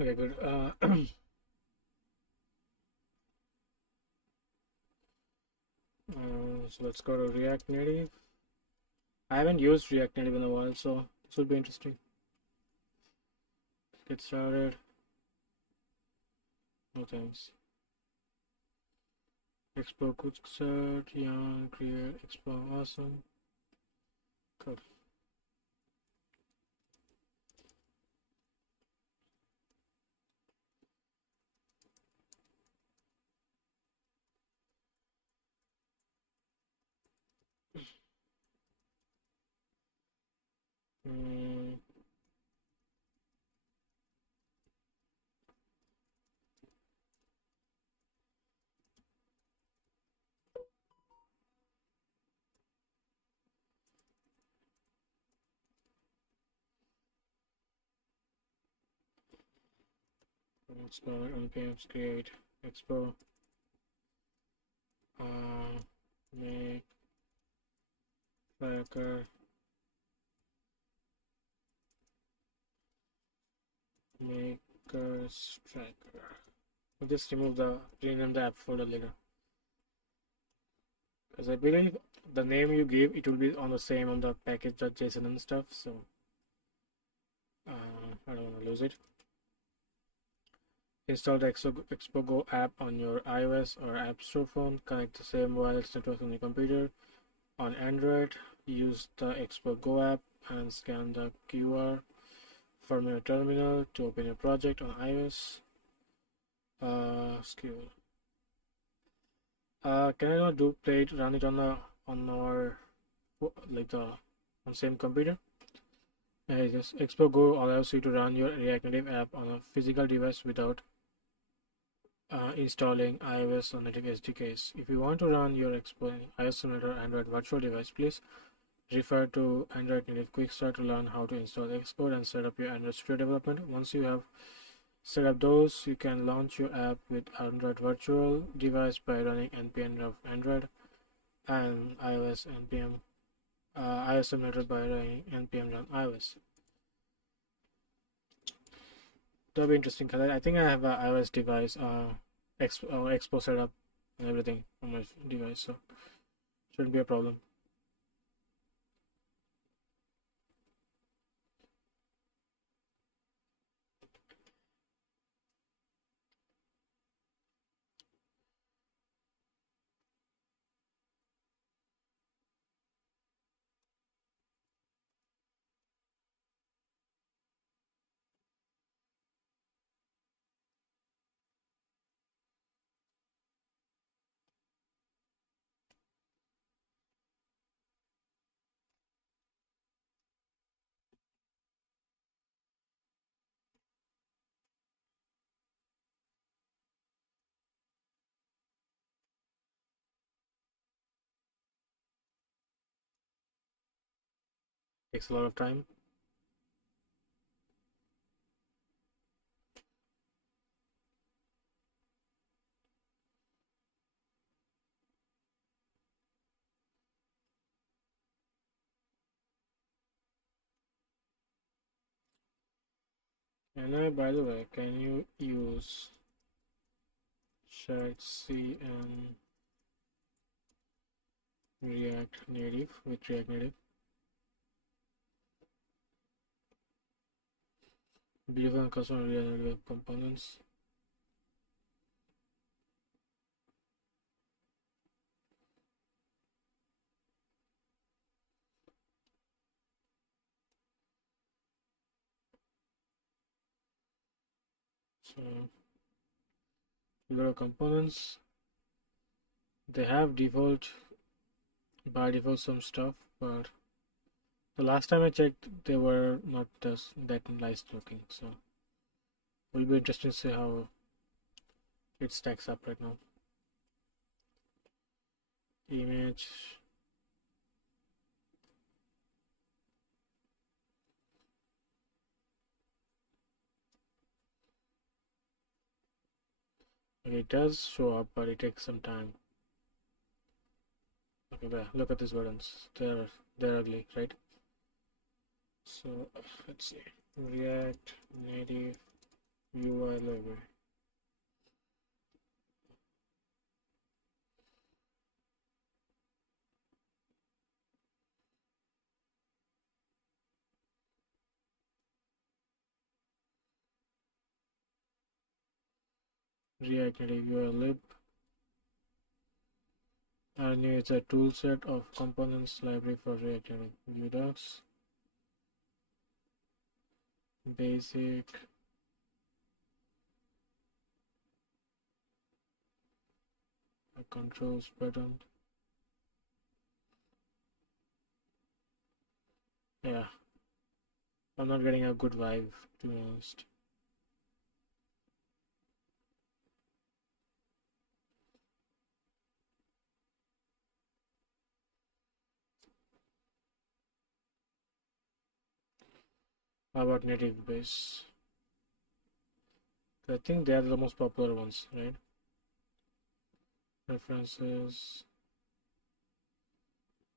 Okay, good. So let's go to React Native. I haven't used React Native in a while, so this will be interesting. Get started. No thanks. Explore Kutsat, Yarn, create, explore, awesome. Cool. Mm, explore, npm create, explore, uh, make, tracker, makers tracker. We'll just rename the app folder later. Because I believe the name you gave, it will be on the same on the package.json and stuff, so I don't want to lose it. Install the Expo Go app on your iOS or App Store phone. Connect the same wireless network on your computer. On Android, use the Expo Go app and scan the QR from your terminal to open your project on iOS. Skill. Can I not run it on our like the on same computer? Yes, Expo Go allows you to run your React Native app on a physical device without installing iOS or native SDKs. If you want to run your Expo iOS or Android virtual device, please refer to Android Native Quick Start to learn how to install Xcode and set up your Android Studio development. Once you have set up those, you can launch your app with Android virtual device by running npm of Android and iOS npm iOS emulator by running npm run iOS. That'll be interesting because I think I have an iOS device, Expo setup and everything on my device, so shouldn't be a problem. Takes a lot of time. And by the way, can you use shared C and React Native with React Native? Beautiful and custom React Native components. So, little components. They have by default some stuff, but the last time I checked, they were not that nice looking. So, will be interesting to see how it stacks up right now. Image. It does show up, but it takes some time. Okay, look at these buttons. They're ugly, right? So let's see. React Native UI library. React Native UI lib. And it's a tool set of components library for React Native. Vue docs. Basic. A controls button. Yeah. I'm not getting a good vibe, to be honest. How about native base? I think they are the most popular ones, right? References,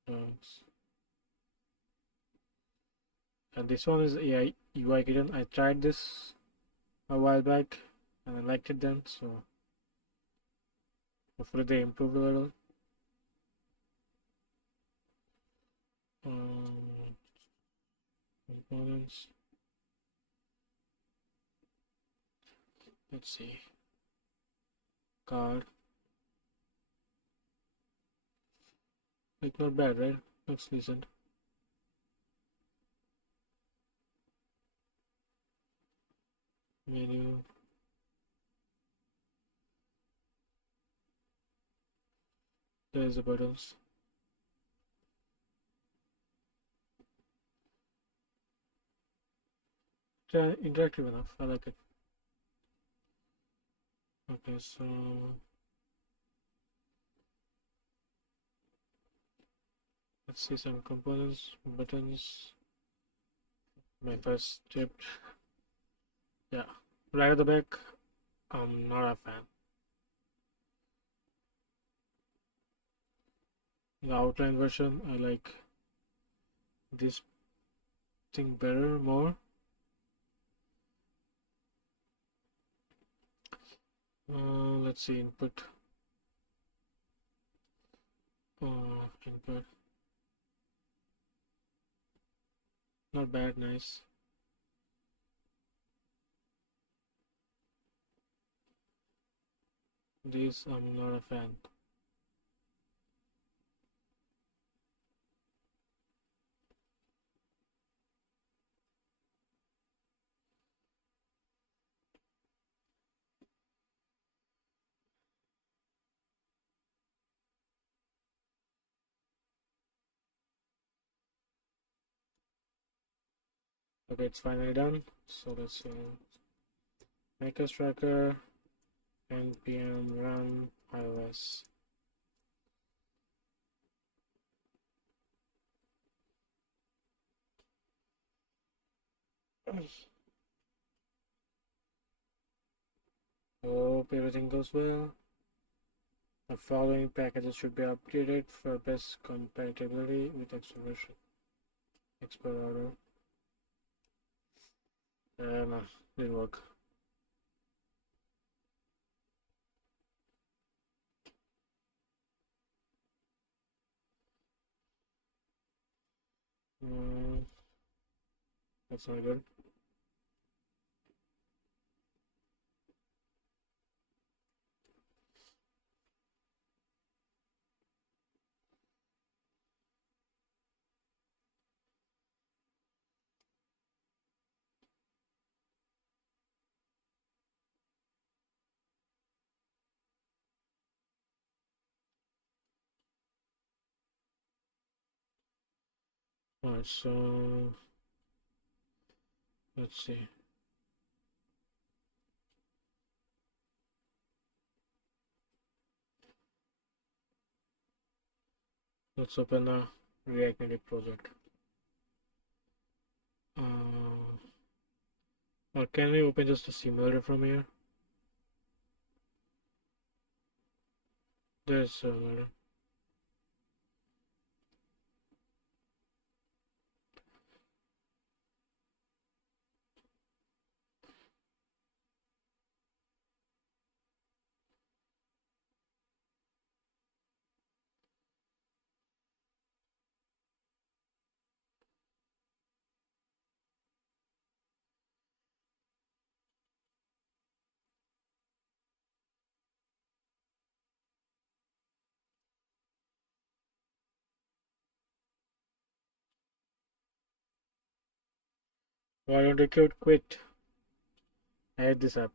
docs. And this one is AI UI Kitten. I tried this a while back and I liked it then, so hopefully they improved a little. Components. Let's see. Card. Like not bad, right? Looks decent. Menu. There's the buttons. Interactive enough. I like it. Okay, so let's see some components, buttons. My first tip. Yeah, right at the back. I'm not a fan. The outline version, I like this thing better, more. Let's see, input. Input. Not bad, nice. This, I'm not a fan. Okay, it's finally done. So let's macOS tracker, npm run iOS. Hope everything goes well. The following packages should be updated for best compatibility with extroversion. Export order. No, didn't work. That's not good. Alright, so let's see. Let's open a React Native project. Or can we open just a simulator from here? There's a simulator. Why don't you quit? I hate this app.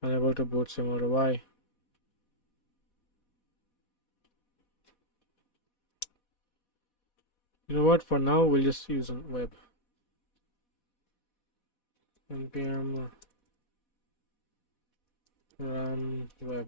Unable to boot SimOrder. Why? You know what? For now, we'll just use on web. npm run web.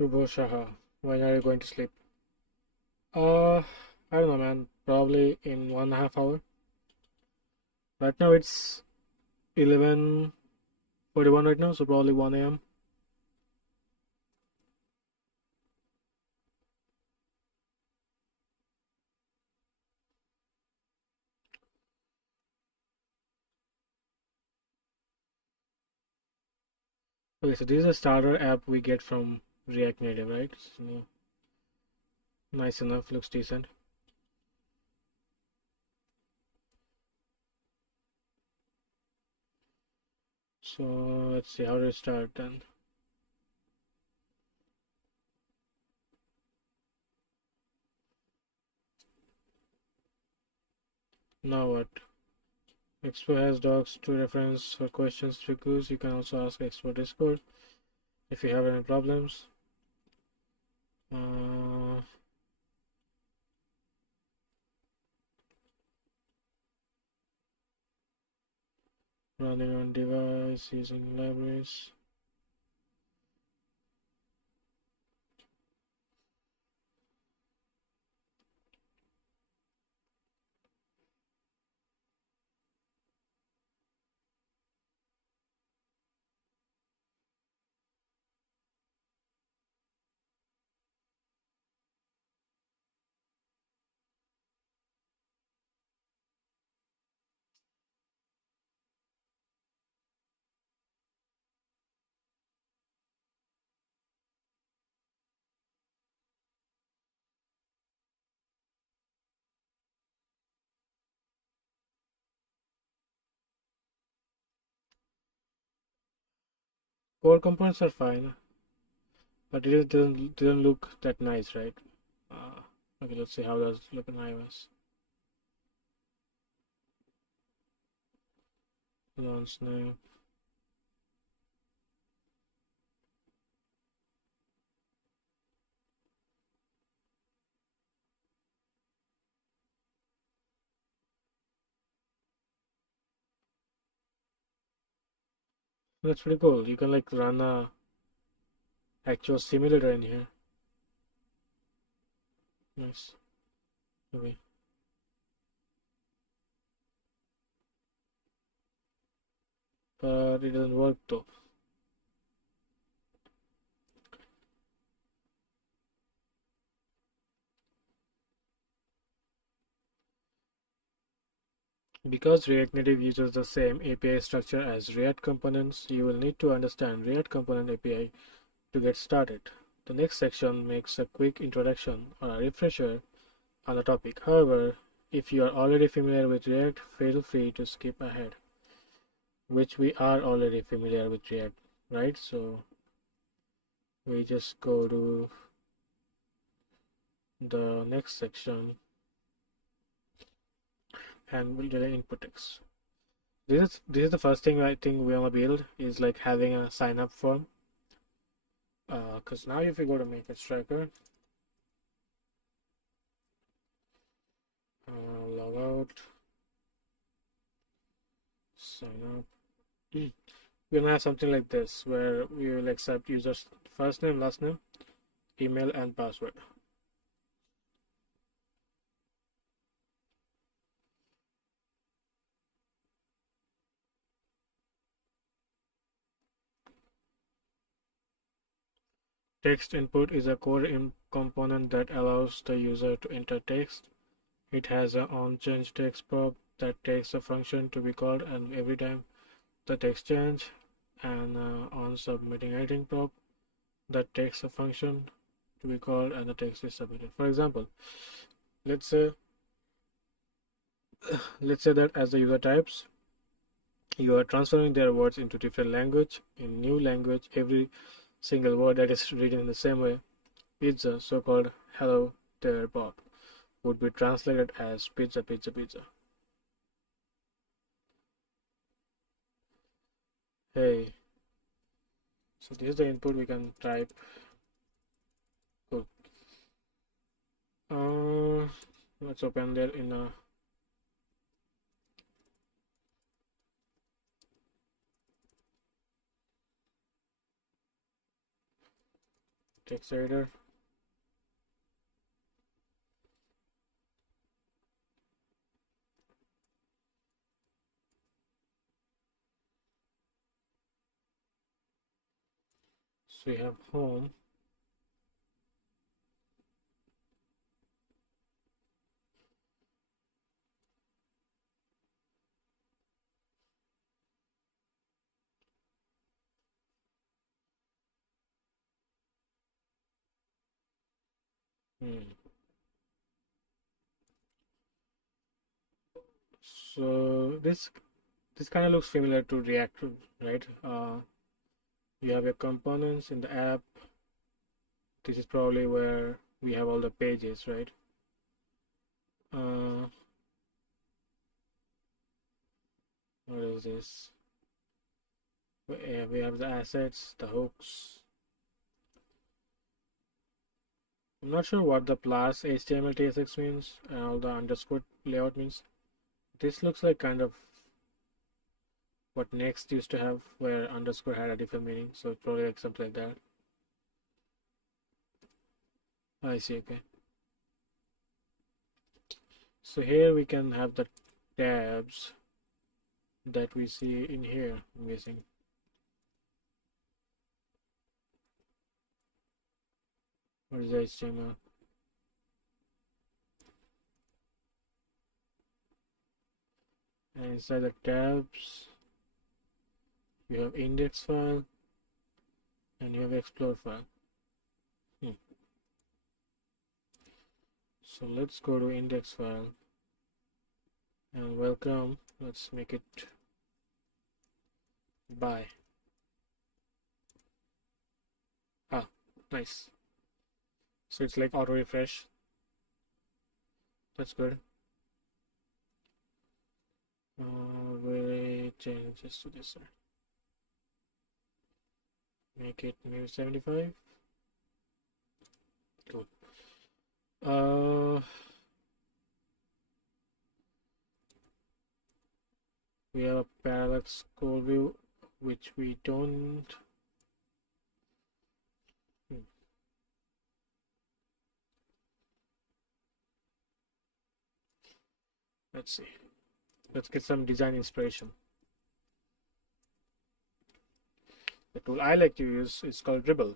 Shubho Shaha. When are you going to sleep? I don't know, man. Probably in 1.5 hours. Right now it's 11:41 right now, so probably 1 a.m. Okay, so this is a starter app we get from React Native, right? So, nice enough, looks decent. So let's see how to start then. Now what? Expo has docs to reference for questions to quiz. You can also ask Expo Discord if you have any problems. Uh, Running on device using libraries. Core components are fine, but it didn't look that nice, right? Uh, okay, let's see how does it look in iOS. Launch now. That's pretty cool. You can like run a actual simulator in here. Nice. Okay. But it doesn't work though. Because React Native uses the same API structure as React components, you will need to understand React Component API to get started. The next section makes a quick introduction or a refresher on the topic. However, if you are already familiar with React, feel free to skip ahead, which we are already familiar with React, right? So we just go to the next section and we'll delete input text. This is the first thing I think we want to build is like having a sign up form. Because now if you go to Make Striker, log out, sign up. We're gonna have something like this where we will accept users' first name, last name, email, and password. Text input is a core component that allows the user to enter text. It has an onChange text prop that takes a function to be called and every time the text change, and on submitting editing prop that takes a function to be called and the text is submitted. For example, let's say that as the user types, you are transferring their words into different language. In new language, every single word that is written in the same way, pizza, so-called hello there Bob, would be translated as pizza, pizza, pizza. Hey, so this is the input we can type. Cool. Let's open that in a text editor. So we have home. Hmm. So this kind of looks familiar to React, right? You have your components in the app. This is probably where we have all the pages, right? Uh, what is this? We have the assets, the hooks. I'm not sure what the plus HTML TSX means and all the underscore layout means. This looks like kind of what Next used to have, where underscore had a different meaning. So probably like something like that. I see. Okay. So here we can have the tabs that we see in here. I'm guessing. What is the HTML? And inside the tabs, you have index file and you have explore file. So let's go to index file and welcome. Let's make it by. Ah, nice. So it's like auto refresh. That's good. We'll change this to this side. Make it maybe 75. Cool. We have a parallax scroll view, which we don't. Let's see. Let's get some design inspiration. The tool I like to use is called Dribble.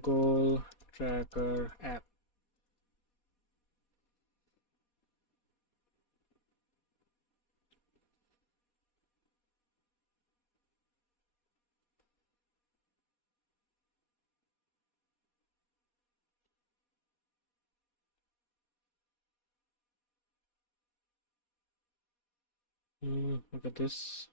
Goal tracker app. Look at this.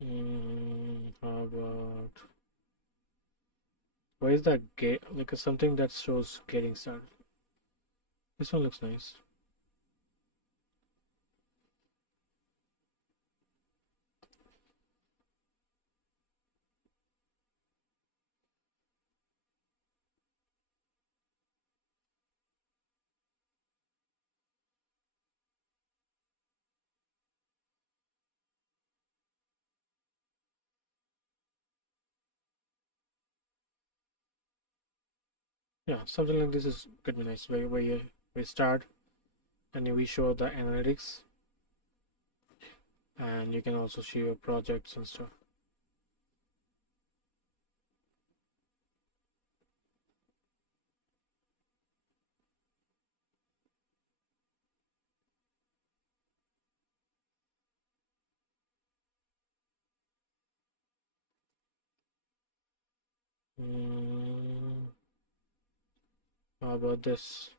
How about why is that gate like something that shows getting started? This one looks nice. Yeah, something like this is could be nice. Where you we start and we show the analytics, and you can also see your projects and stuff. How about this?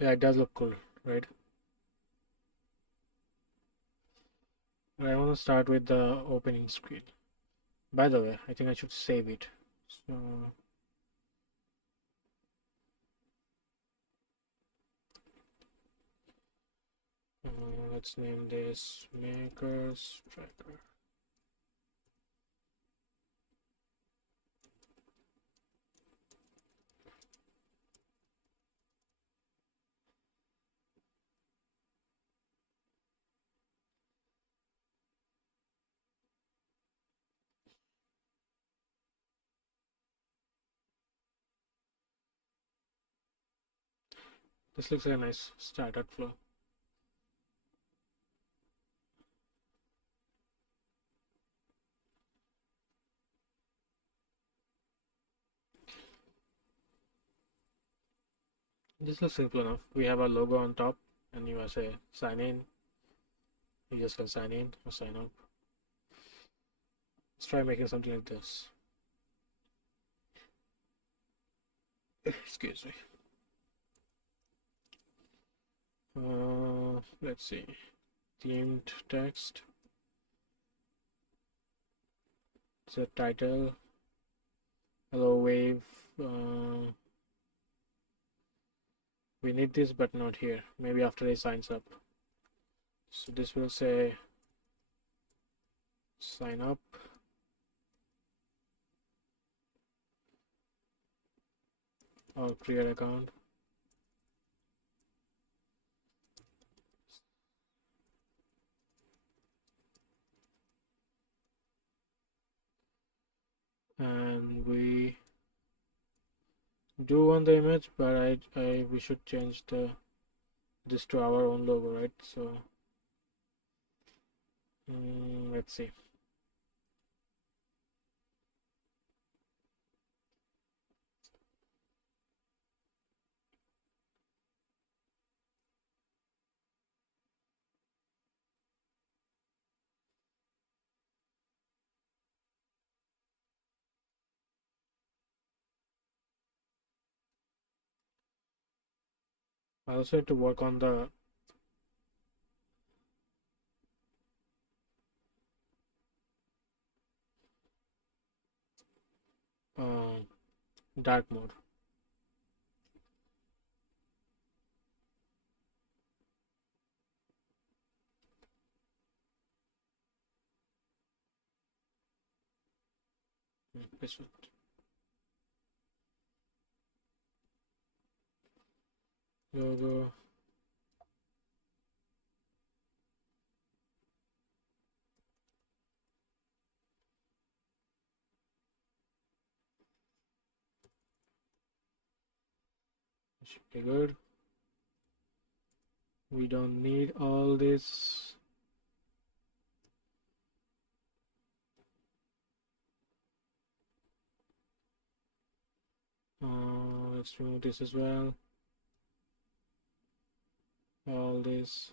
Yeah, it does look cool, right? I want to start with the opening screen. By the way, I think I should save it. So let's name this Makers Tracker. This looks like a nice startup flow. This looks simple enough. We have our logo on top, and you say sign in. You just can sign in or sign up. Let's try making something like this. Excuse me. Let's see. Themed text. It's a title. Hello Wave. We need this, but not here. Maybe after he signs up. So this will say sign up. Or create account. And we do want the image, but we should change this to our own logo, right? So let's see. I also need to work on the dark mode. This one. Logo. Should be good. We don't need all this. Let's remove this as well. All this.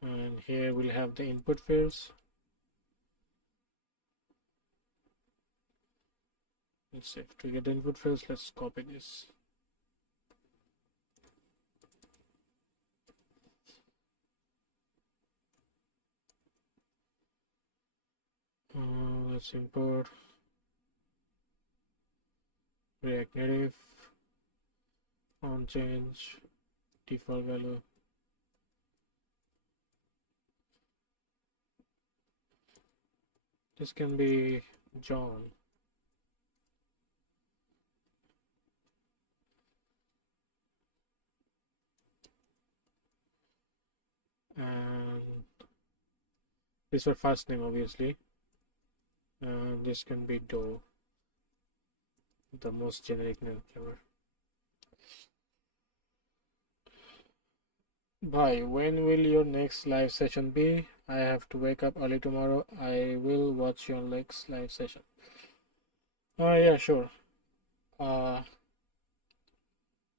And here we'll have the input fields. Let's see, to get the input fields, let's copy this. Let's import React Native on change default value. This can be John. And This is your first name, obviously. This can be Doe, the most generic name ever. Bye. When will your next live session be? I have to wake up early tomorrow. I will watch your next live session. Yeah, sure. Uh,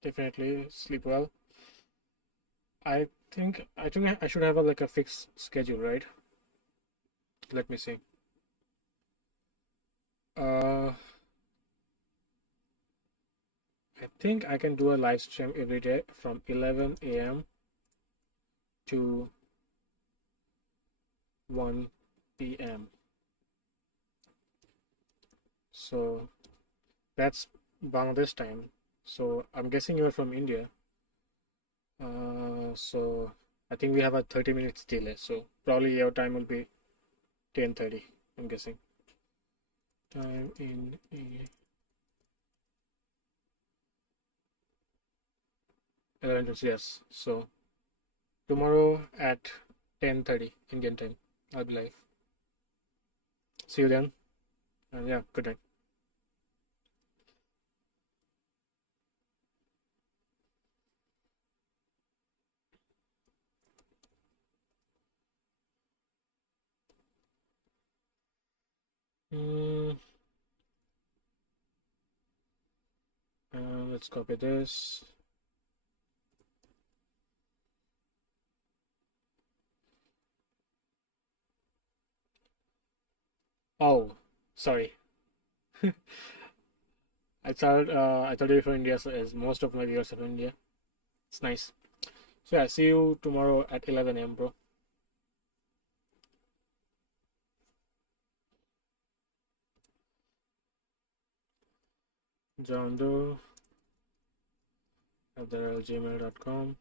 Definitely sleep well. I think I should have like a fixed schedule, right? Let me see. Uh, I think I can do a live stream every day from 11 a.m. to 1 p.m. So that's Bangladesh time. So I'm guessing you're from India. So I think we have a 30 minutes delay. So probably your time will be 10:30. I'm guessing. Time in 11, yes. So tomorrow at 10:30 Indian time, I'll be live. See you then. And yeah, good night. Mm, let's copy this. Oh, sorry. I thought you were from India, so as most of my viewers are from India. It's nice. So yeah, see you tomorrow at 11 a.m., bro. johndoe@gmail.com.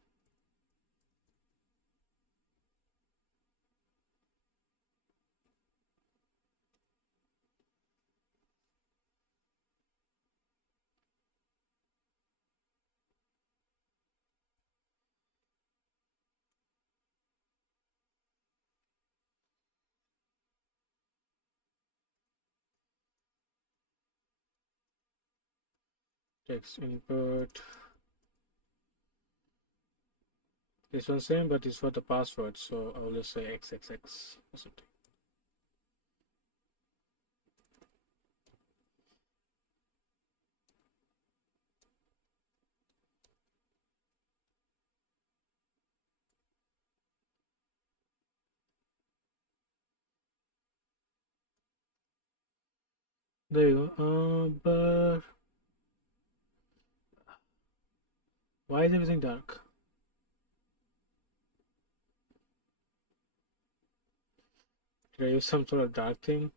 Text input. This one's same, but it's for the password, so I'll just say XXX or something. There you go. But why is everything dark? Did I use some sort of dark thing?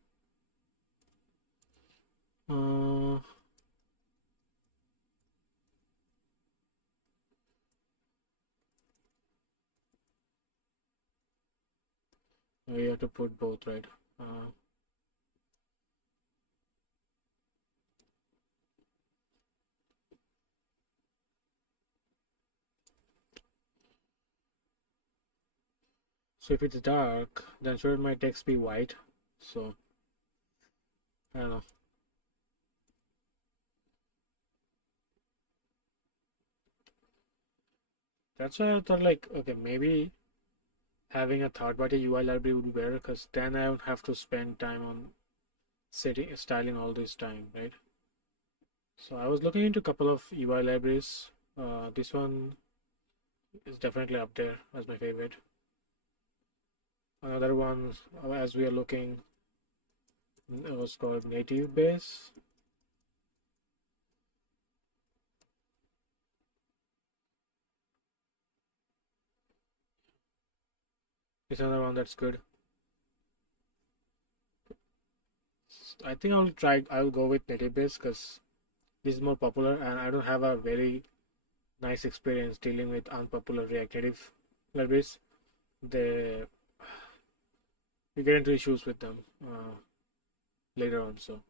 Uh, you have to put both, right? Uh, so if it's dark, then should my text be white? So I don't know. That's why I thought like, okay, maybe having a third-party UI library would be better because then I don't have to spend time on setting, styling all this time, right? So I was looking into a couple of UI libraries. This one is definitely up there as my favorite. Another one, as we are looking, it was called Native Base. It's another one that's good. I think I'll go with Native Base because this is more popular, and I don't have a very nice experience dealing with unpopular React Native libraries. They You get into issues with them later on, so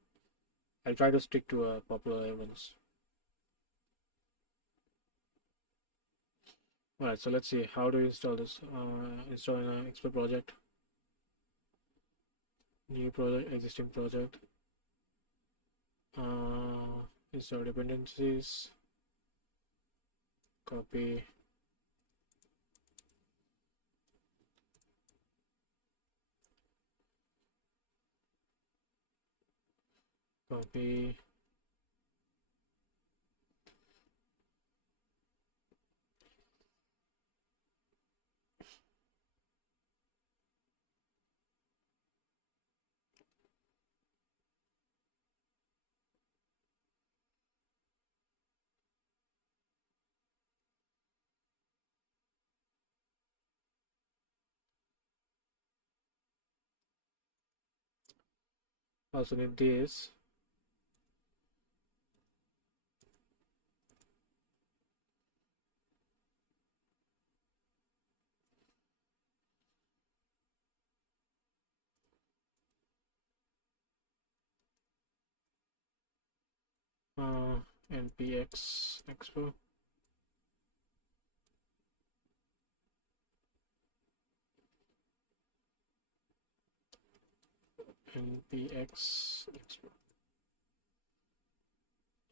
I'll try to stick to popular ones. Alright, so let's see how to install this. Install in an expert project. New project, existing project, install dependencies, copy, copy, also need this, npx expo, npx expo.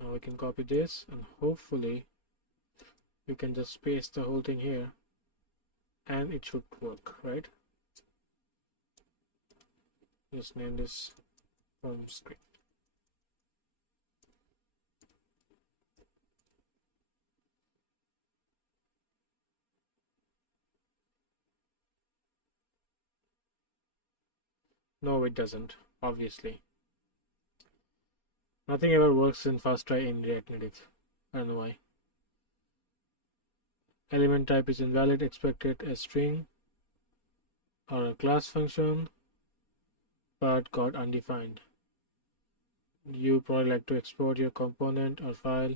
Now we can copy this and hopefully we can just paste the whole thing here and it should work, right? Just name this home screen. No, it doesn't, obviously. Nothing ever works in first try in React Native. I don't know why. Element type is invalid, expected a string or a class function, but got undefined. You probably like to export your component or file.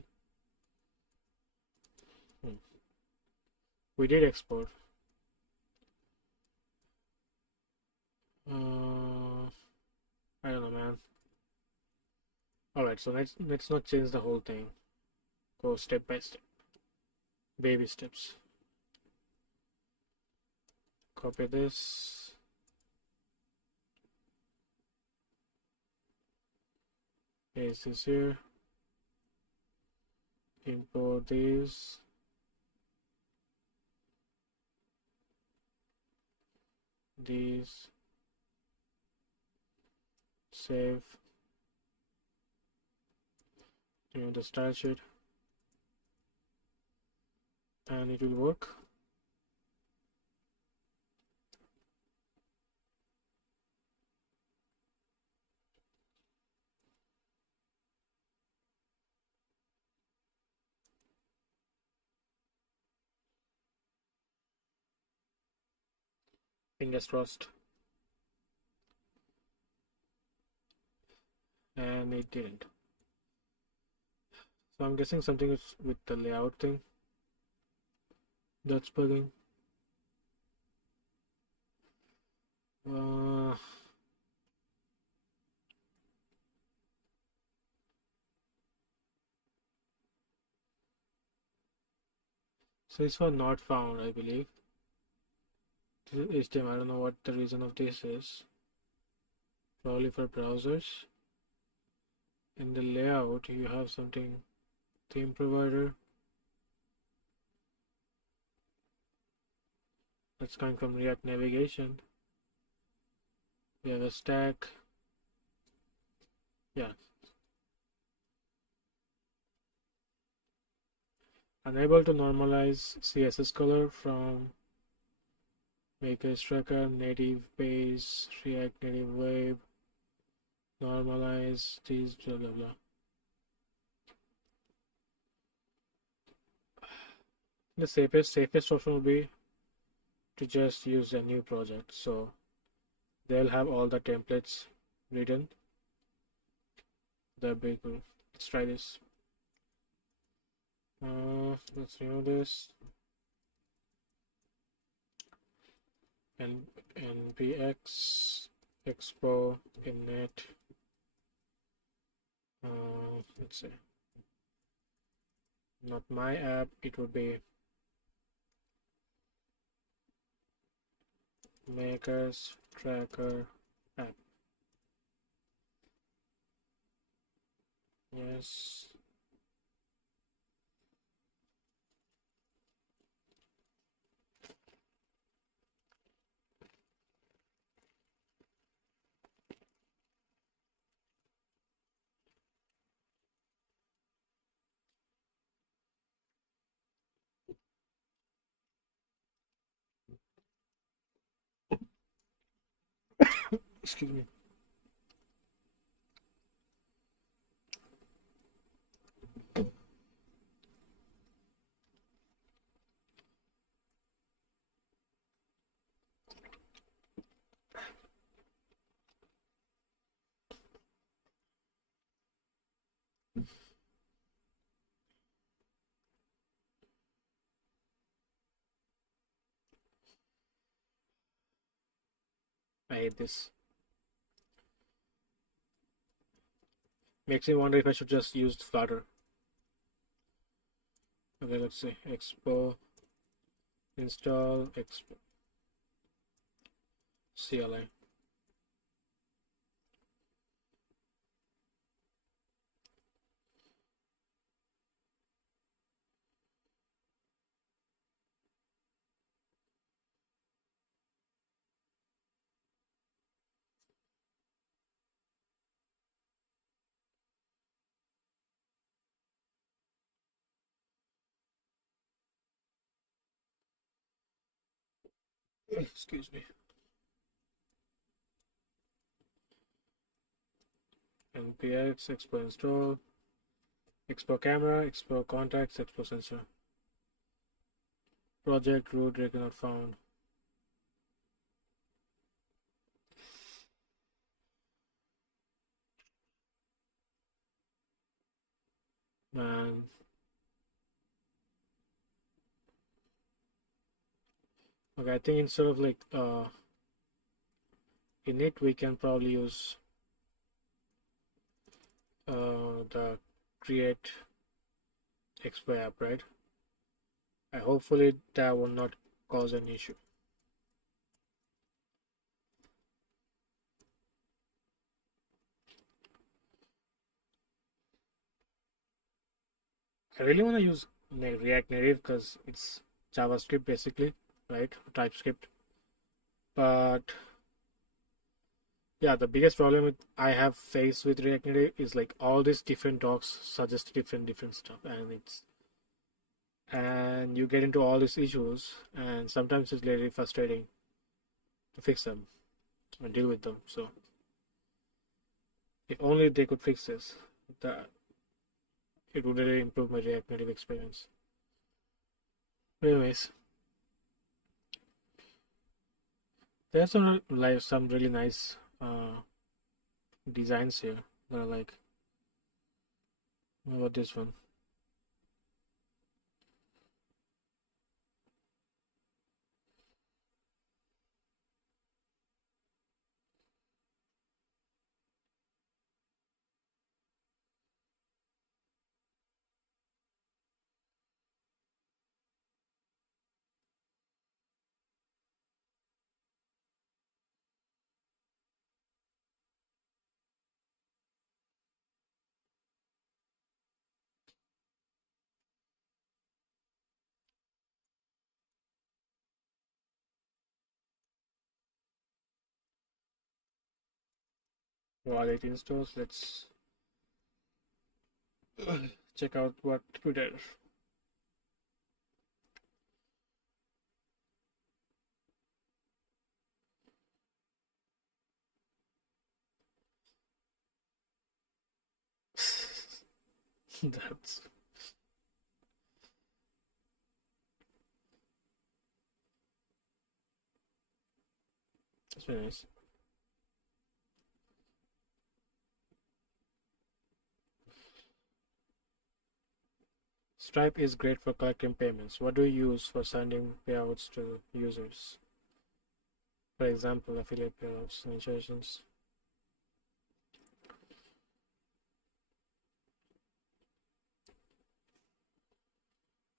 We did export. I don't know, man. Alright, so let's not change the whole thing. Go step by step. Baby steps. Copy this. Paste this here. Import these. These. Save. Remove the style sheet. And it will work. Fingers crossed. And it didn't. So I'm guessing something is with the layout thing that's bugging. So it's for not found, I believe. This is HTML. I don't know what the reason of this is. Probably for browsers. In the layout, you have something theme provider. That's coming from React Navigation. We have a stack. Yeah. Unable to normalize CSS color from Maker's Tracker, native base, React Native Web, normalize these, blah blah blah. The safest option will be to just use a new project. So they'll have all the templates written. That'd be cool. Let's try this. Let's remove this. And npx expo init. Let's say not my app. It would be Maker's Tracker app. Yes. Excuse me. I hate this. Makes me wonder if I should just use Flutter. Okay, let's see. Expo install Expo CLI. Excuse me. npx Expo install Expo camera, Expo contacts, Expo sensor. Project root directory not found. Man. Okay, I think instead of like init, we can probably use the create Expo app, right? And hopefully that will not cause an issue. I really want to use React Native because it's JavaScript basically, right? TypeScript. But yeah, the biggest problem I have faced with React Native is like all these different docs suggest different stuff, and you get into all these issues, and sometimes it's really frustrating to fix them and deal with them. So if only they could fix this, that it would really improve my React Native experience. Anyways, there's some like some really nice designs here that I like. What about this one? Wallet installs. Let's check out what we did. That's very nice. Stripe is great for collecting payments. What do you use for sending payouts to users? For example, affiliate payouts, initiations.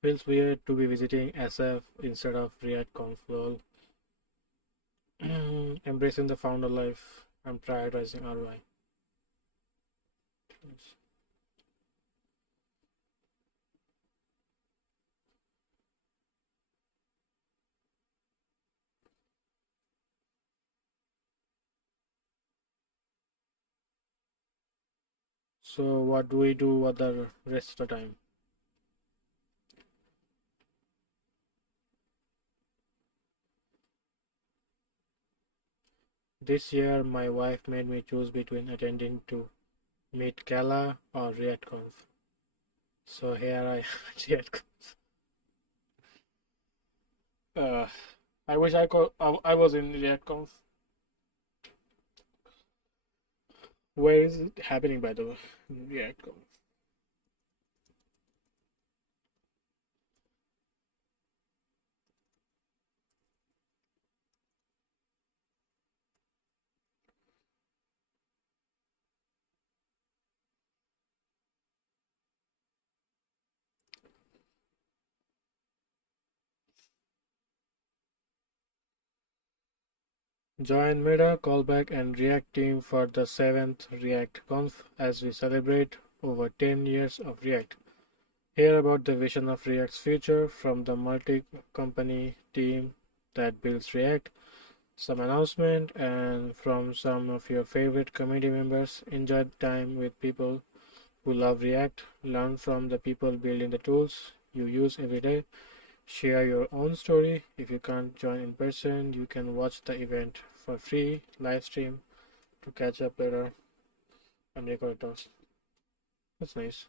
Feels weird to be visiting SF instead of React Conf. Embracing the founder life and prioritizing ROI. So what do we do with the rest of the time? This year, my wife made me choose between attending to Meet Gala or ReactConf. So here I am at ReactConf. Uh, I wish I was in ReactConf. Where is it happening, by the way? ReactConf. Join Meta, Callback, and React team for the 7th ReactConf as we celebrate over 10 years of React. Hear about the vision of React's future from the multi-company team that builds React, some announcement, and from some of your favorite community members. Enjoy time with people who love React. Learn from the people building the tools you use every day. Share your own story. If you can't join in person, you can watch the event for free live stream to catch up later and record those. That's nice.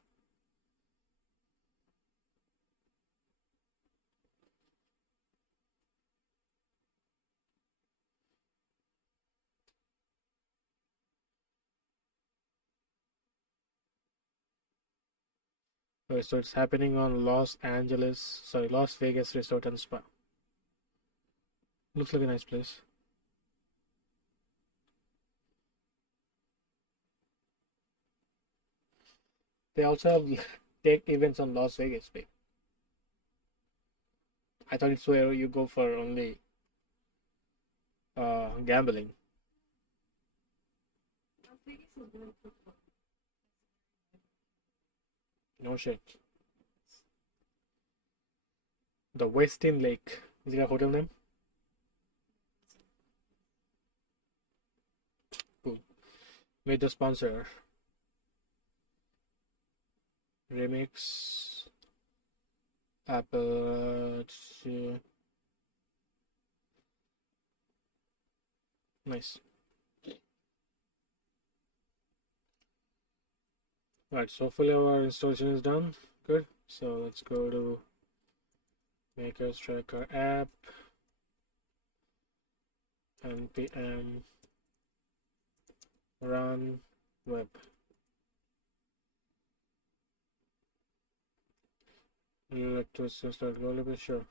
Okay, so it's happening on Las Vegas Resort and Spa. Looks like a nice place. They also have tech events on Las Vegas, babe. I thought it's where you go for only gambling. No shit. The Westin Lake. Is it a hotel name? Cool. Made the sponsor. Remix. Apple. Nice. Right, so hopefully our installation is done. Good. So let's go to Makers Tracker app, npm run web. Let us start globally, sure.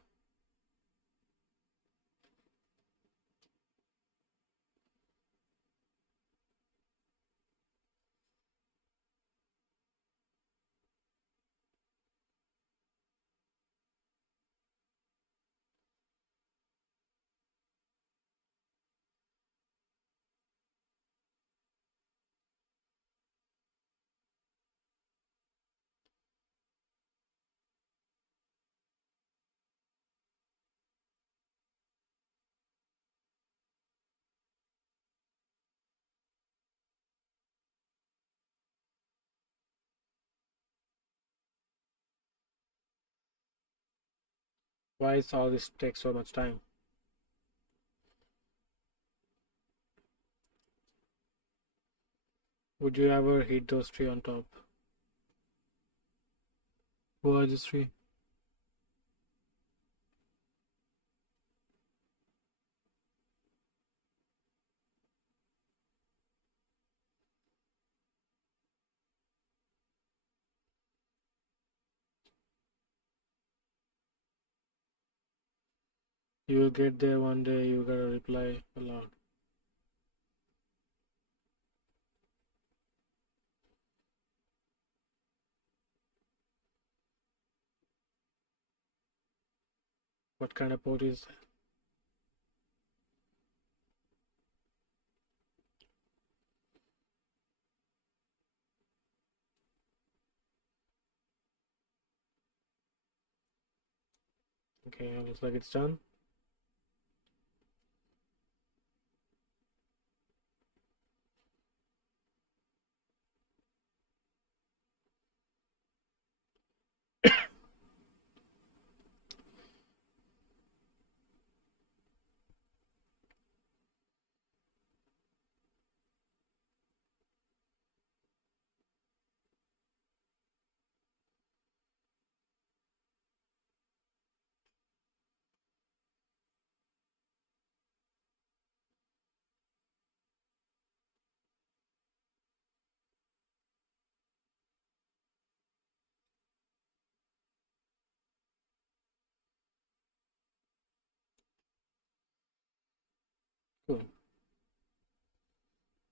Why is all this take so much time? Would you ever hit those three on top? Who are these three? You will get there one day, you gotta reply aloud. What kind of port is that? Okay, looks like it's done.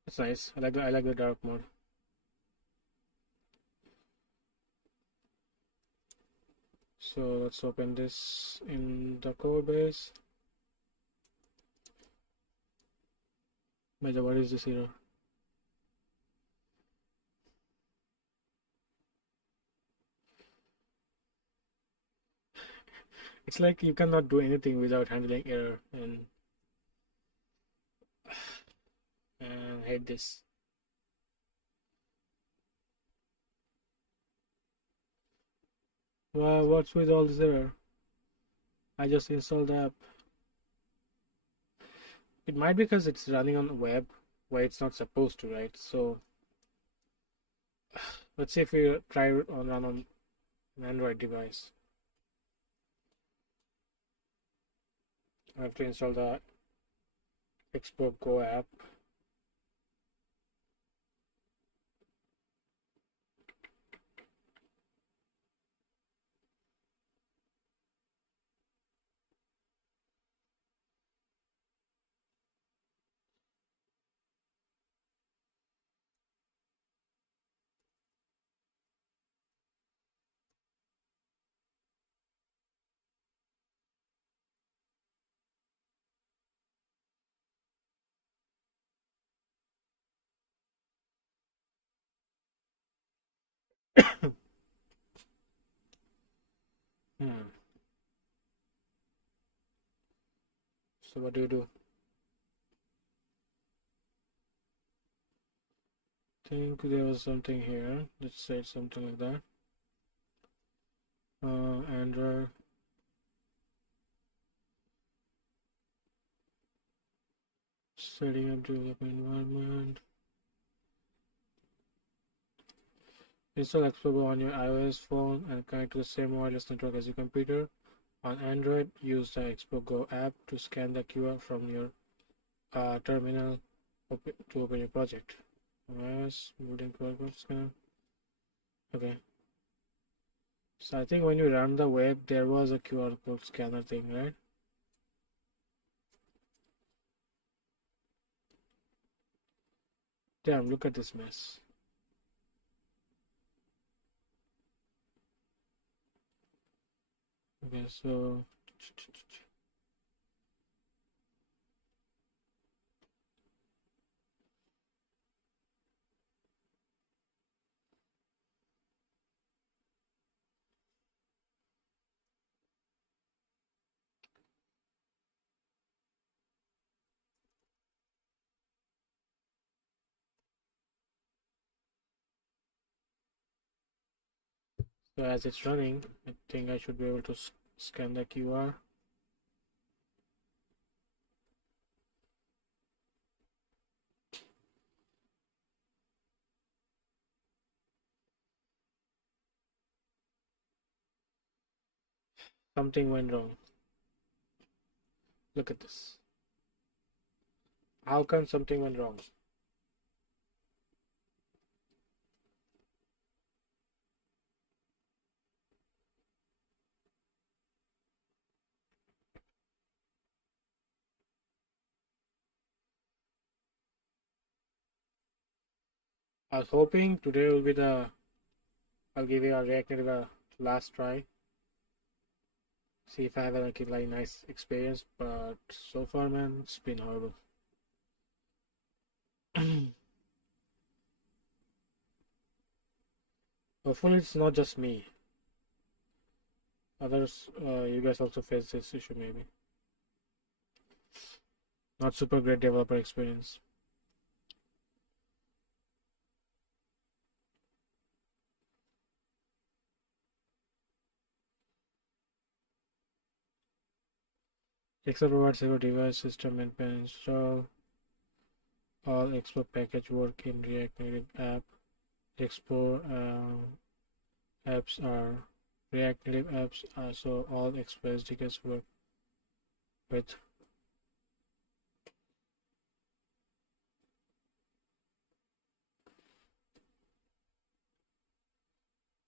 It's nice. I like the dark mode. So let's open this in the code base. What is this error? It's like you cannot do anything without handling error, and I hate this. Well, what's with all this error? I just installed the app. It might be because it's running on the web where it's not supposed to, right? So let's see if we try run on an Android device. I have to install the Xbox Go app. Hmm. So what do you do? Think there was something here. Let's say something like that. Android. Setting up development environment. Install Xbox on your iOS phone and connect to the same wireless network as your computer. On Android, use the Xbox Go app to scan the QR from your terminal to open your project. Yes, building QR code scanner. Okay. So I think when you run the web, there was a QR code scanner thing, right? Damn, look at this mess. Okay, so as it's running, I think I should be able to scan the QR. Something went wrong. Look at this. How come something went wrong? I was hoping today will be I'll give you a React Native a last try. See if I have a like nice experience, but so far, man, it's been horrible. Hopefully, it's not just me. Others, you guys also face this issue, maybe. Not super great developer experience. Except provides your device system and pen install. All Expo package work in React Native app. Expo apps are React Native apps, so all Expo SDKs work with.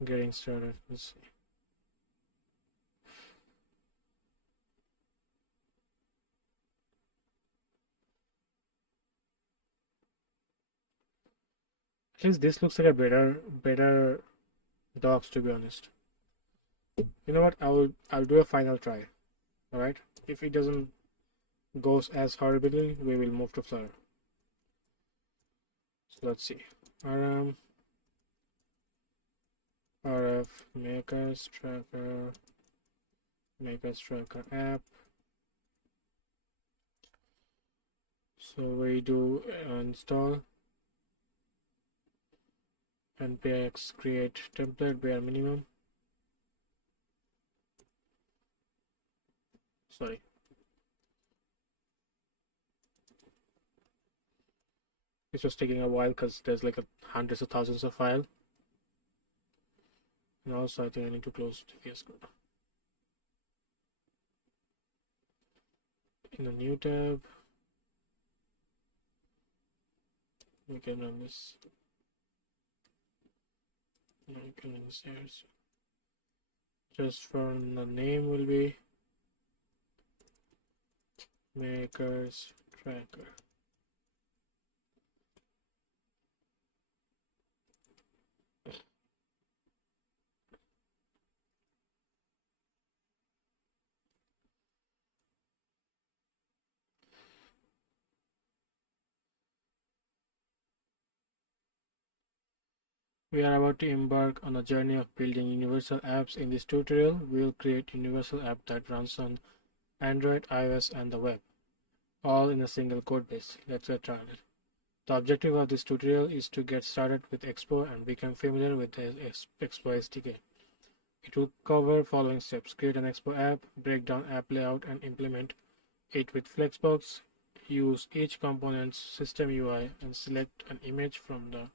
Getting started. Let's see. At least this looks like a better docs, to be honest. You know what? I'll do a final try. All right. If it doesn't goes as horribly, we will move to Flutter. So let's see. RM RF makers tracker app. So we do install npx create template bare minimum. Sorry. It's just taking a while because there's like hundreds of thousands of files. And also I think I need to close VS Code. In a new tab, we can run this. No, you can run this here. So just for the name will be makers tracker. We are about to embark on a journey of building universal apps. In this tutorial, we will create universal app that runs on Android, iOS, and the web, all in a single code base. Let's get started. The objective of this tutorial is to get started with Expo and become familiar with the Expo SDK. It will cover following steps: create an Expo app, break down app layout and implement it with Flexbox, use each component's system UI and select an image from the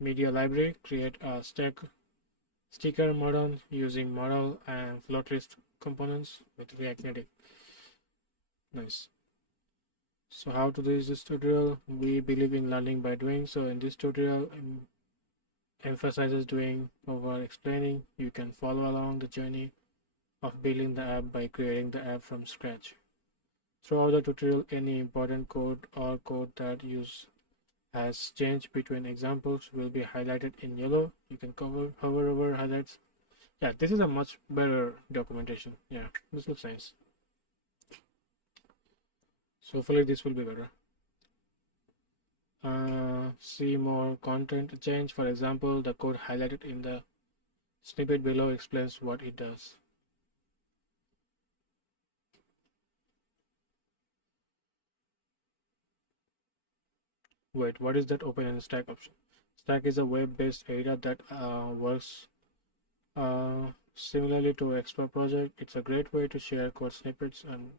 media library, create a sticker model using model and float list components with React Native. Nice. So how to use this tutorial? We believe in learning by doing. So in this tutorial, emphasizes doing over explaining. You can follow along the journey of building the app by creating the app from scratch. Throughout the tutorial, any important code or code that has changed between examples will be highlighted in yellow. You can hover over highlights. Yeah, this is a much better documentation. Yeah, this looks nice. So hopefully this will be better. See more content change. For example, the code highlighted in the snippet below explains what it does. Wait, what is that open and stack option? Stack is a web-based area that works similarly to Expo project. It's a great way to share code snippets and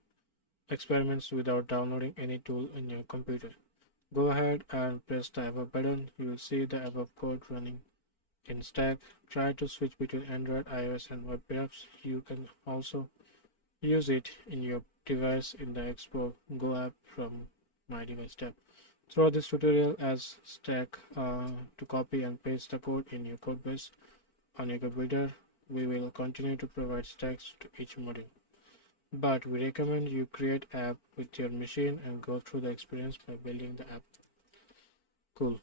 experiments without downloading any tool in your computer. Go ahead and press the above button. You will see the above code running in Stack. Try to switch between Android, iOS, and web apps. You can also use it in your device in the Expo Go app from My Device tab. Throughout this tutorial, as Stack to copy and paste the code in your codebase on your computer, we will continue to provide stacks to each module. But we recommend you create app with your machine and go through the experience by building the app. Cool.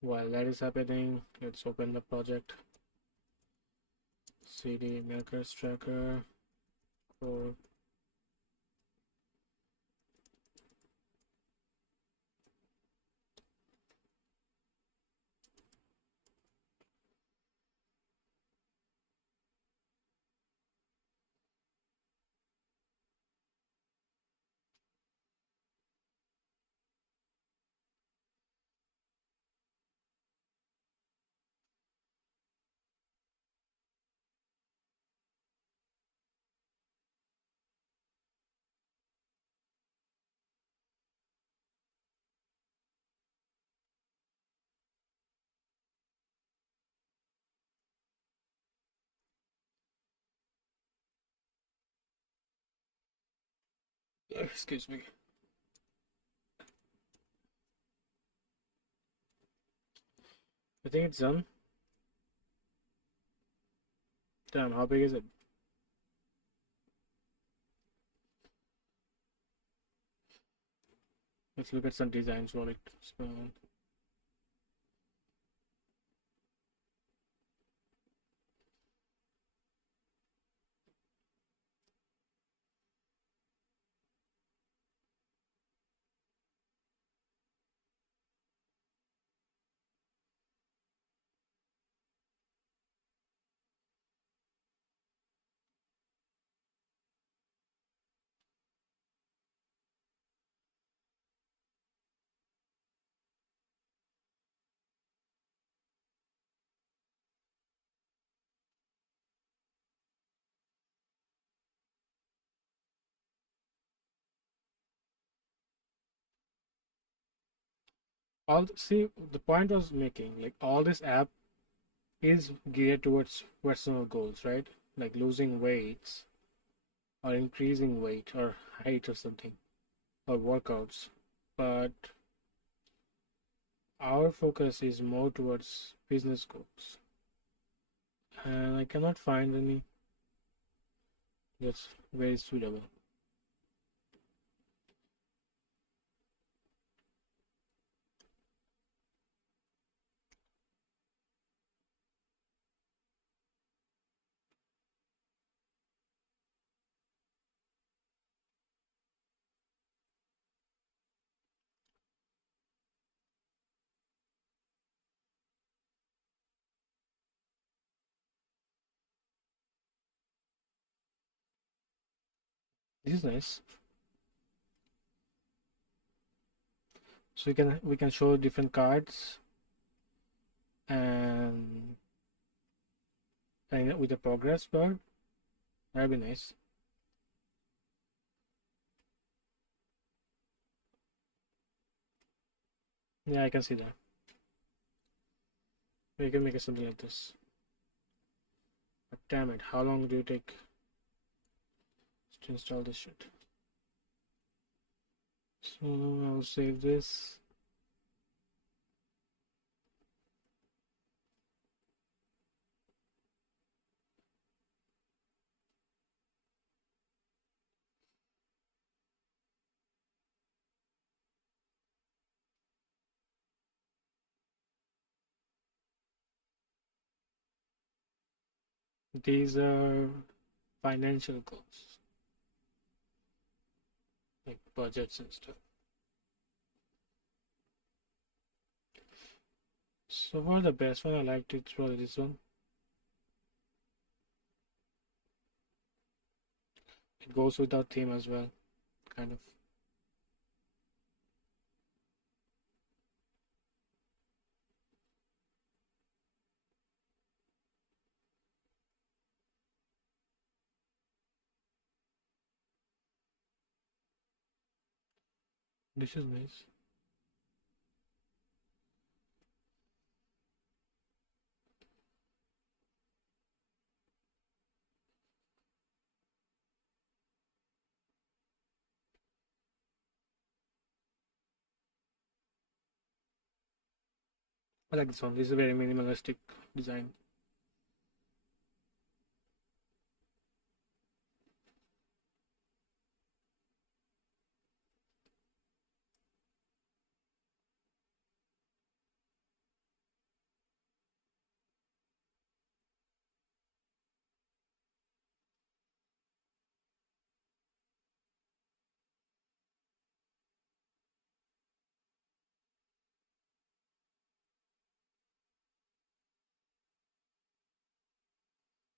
While that is happening, let's open the project. CD makers tracker code. Excuse me. I think it's done. Damn, how big is it? Let's look at some designs for it. So, all see the point I was making, like all this app is geared towards personal goals, right? Like losing weights or increasing weight or height or something or workouts. But our focus is more towards business goals. And I cannot find any that's very suitable. This is nice. So we can show different cards and with the progress bar. That'd be nice. Yeah, I can see that. We can make it something like this. But damn it, how long do you take to install this shit? So I'll save this. These are financial goals, like budgets and stuff. So far the best one I liked it's probably this one. It goes with our theme as well, kind of. This is nice. I like this one. This is a very minimalistic design.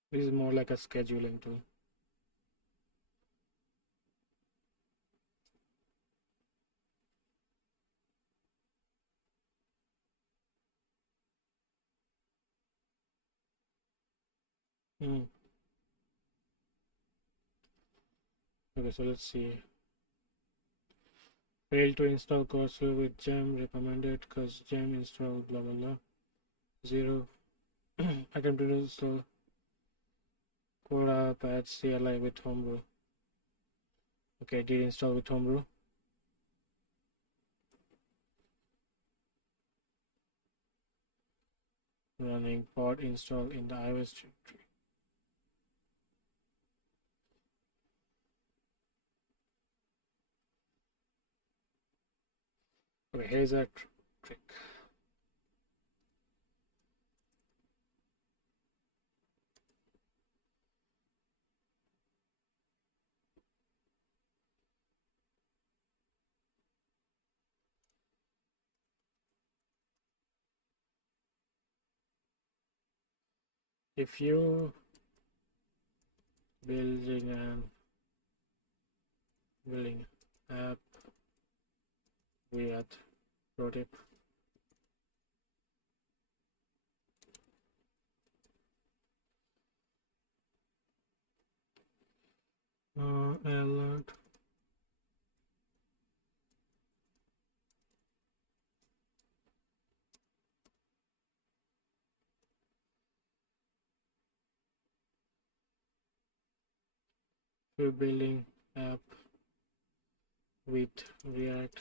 This is more like a scheduling tool. Hmm. Okay, so let's see. Failed to install Cursor with gem recommended because gem install blah blah blah. 0. Attempt to install Quora patch CLI with Homebrew. Okay, did install with Homebrew. Running pod install in the iOS directory. Okay, here's a trick. If you building app with pro tip, alert you're building app with React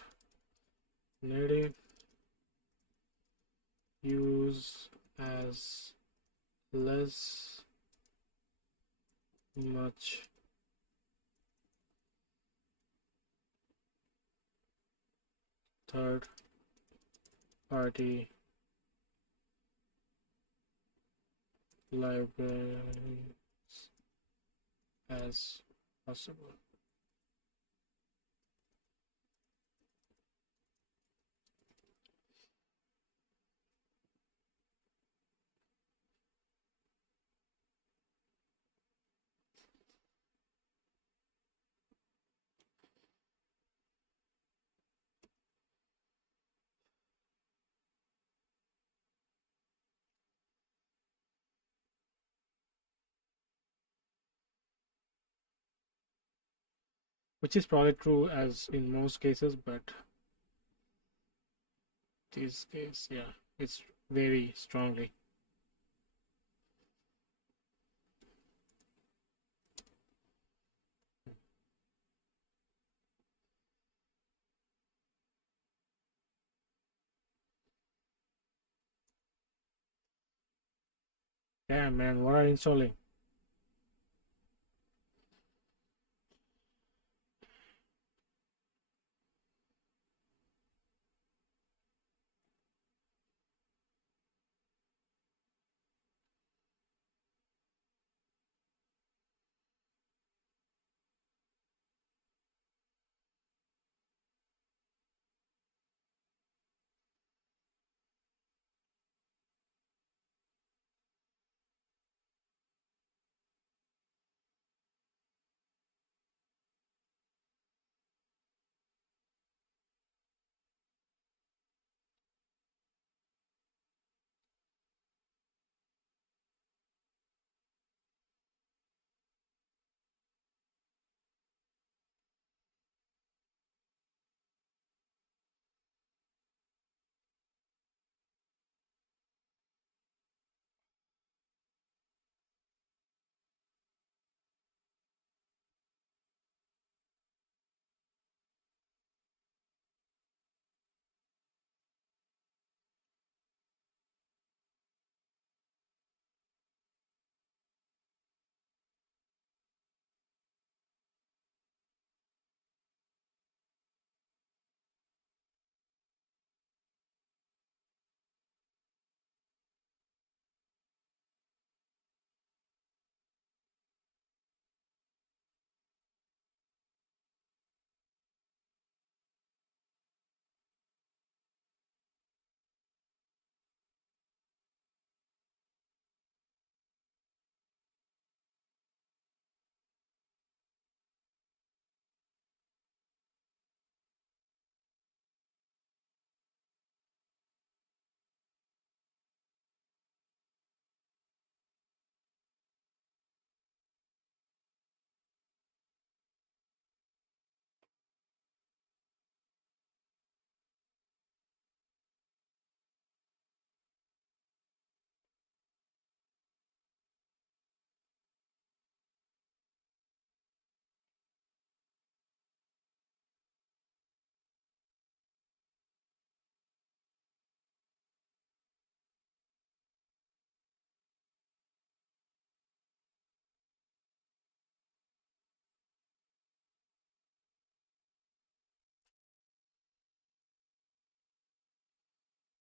Native, use as less much third party libraries as possible. Which is probably true as in most cases, but this case, yeah, it's very strongly. Damn man, what are you installing?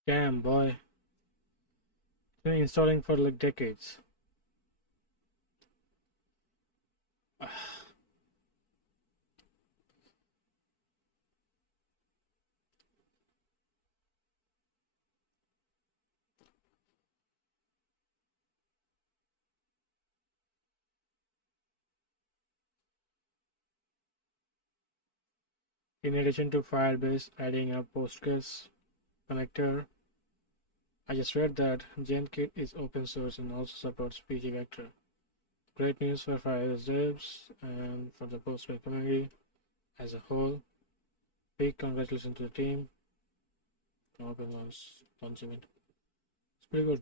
Damn, boy. Been installing for like decades. In addition to Firebase adding a Postgres connector, I just read that GenKit is open source and also supports pgvector. Great news for Firebase devs and for the Postgres community as a whole. Big congratulations to the team. Open launch event. It's pretty good.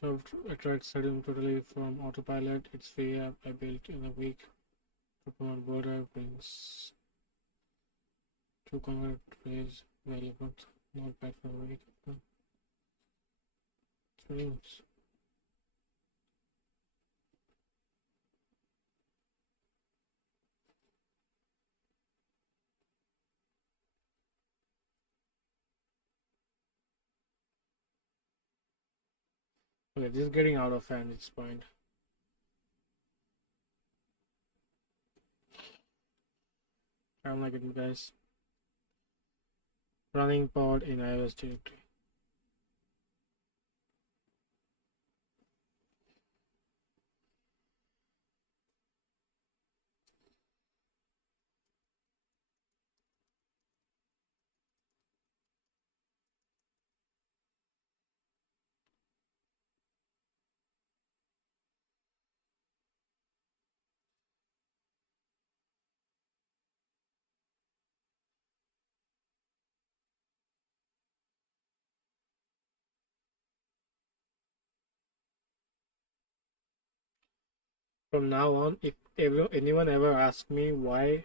So I tried setting totally from autopilot. It's free app I built in a week. To promote border brings to convert plays relevant not bad for a week. It's news. Okay, this is getting out of hand at this point. I'm like it, guys. Running pod in iOS directory. From now on, if anyone ever asks me why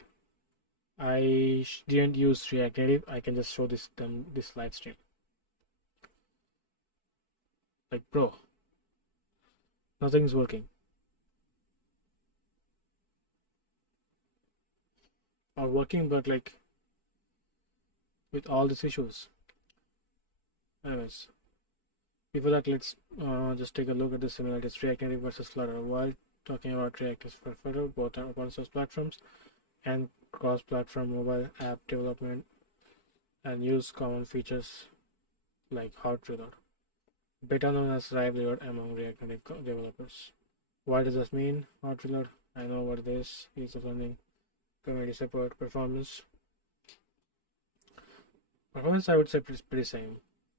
I didn't use React Native, I can just show this live stream. Like, bro, nothing's working. Or working, but like with all these issues. Anyways, before that, let's just take a look at the similarities React Native versus Flutter. While talking about React is for Flutter, both are open source platforms and cross-platform mobile app development and use common features like hot reload, better known as Rive Reload among React Native developers. What does this mean? Hot reload. I know what this is. Of learning community support performance. Performance, I would say, pretty same.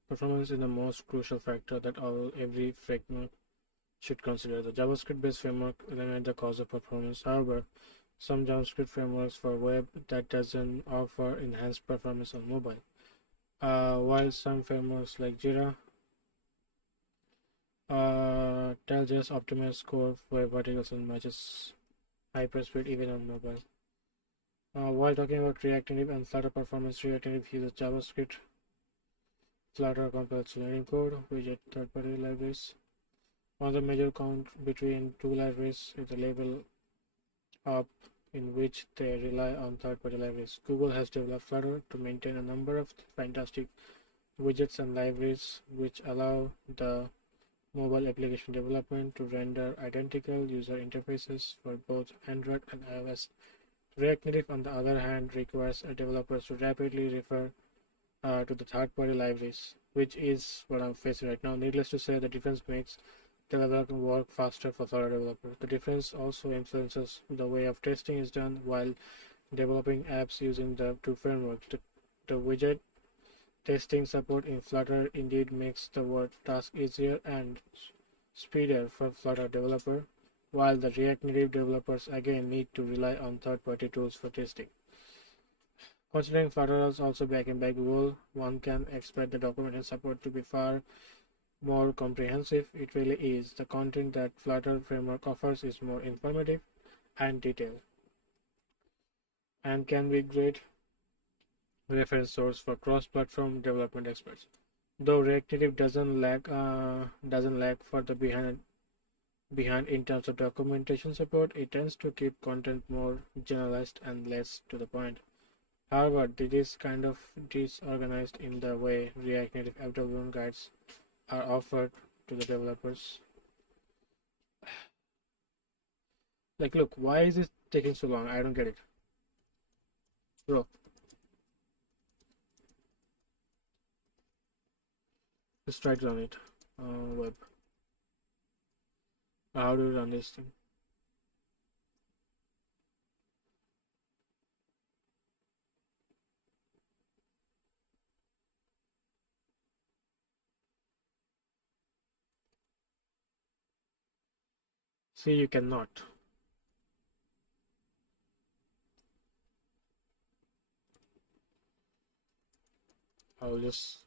Performance is the most crucial factor that every framework should consider. The JavaScript-based framework eliminates the cause of performance. However, some JavaScript frameworks for web that doesn't offer enhanced performance on mobile. While some frameworks like Jira tell just optimize core web verticals and matches hyperspeed even on mobile. While talking about React Native and Flutter performance, React Native uses JavaScript. Flutter compiles Selenium code, widget third-party libraries. One of the major count between two libraries is the label up in which they rely on third-party libraries. Google has developed Flutter to maintain a number of fantastic widgets and libraries which allow the mobile application development to render identical user interfaces for both Android and iOS. React Native, on the other hand, requires developers to rapidly refer to the third-party libraries, which is what I'm facing right now. Needless to say, the difference makes development work faster for Flutter developers. The difference also influences the way of testing is done while developing apps using the two frameworks. The widget testing support in Flutter indeed makes the work task easier and speedier for Flutter developer, while the React Native developers again need to rely on third-party tools for testing. Considering Flutter is also backed by Google, one can expect the documentation support to be far more comprehensive. It really is. The content that Flutter framework offers is more informative and detailed, and can be great reference source for cross-platform development experts. Though React Native doesn't lag for the behind in terms of documentation support, it tends to keep content more generalized and less to the point. However, it is kind of disorganized in the way React Native app development guides are offered to the developers. Like, look, why is this taking so long? I don't get it. Bro, let's try to run it. Web. How do you run this thing? See, you cannot. I'll just.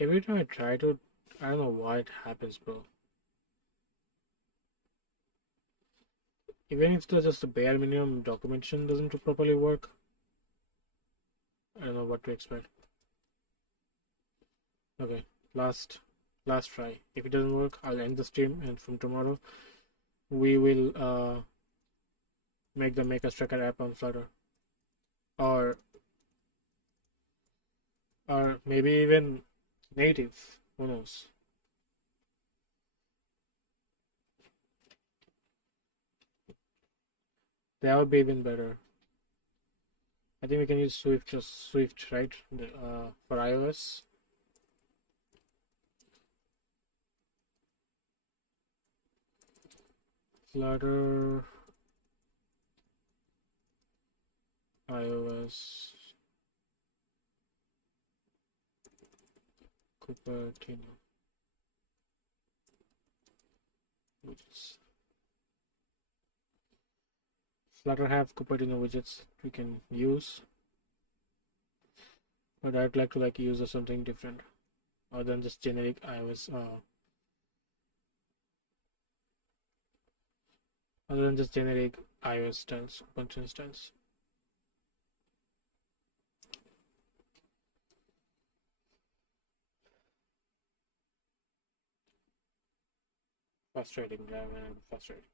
Every time I try to. I don't know why it happens, bro. Even if the just the bare minimum documentation doesn't properly work, I don't know what to expect. Okay, last last try. If it doesn't work, I'll end the stream, and from tomorrow we will make the Maker Tracker app on Flutter, or maybe even native. Who knows? That would be even better. I think we can use Swift, just Swift, right? For iOS. Flutter, iOS, Cupertino widgets. Flutter have Cupertino widgets we can use, but I'd like to use something different other than just generic iOS. Other than just generic iOS styles, function styles. Frustrating, yeah, man, frustrating.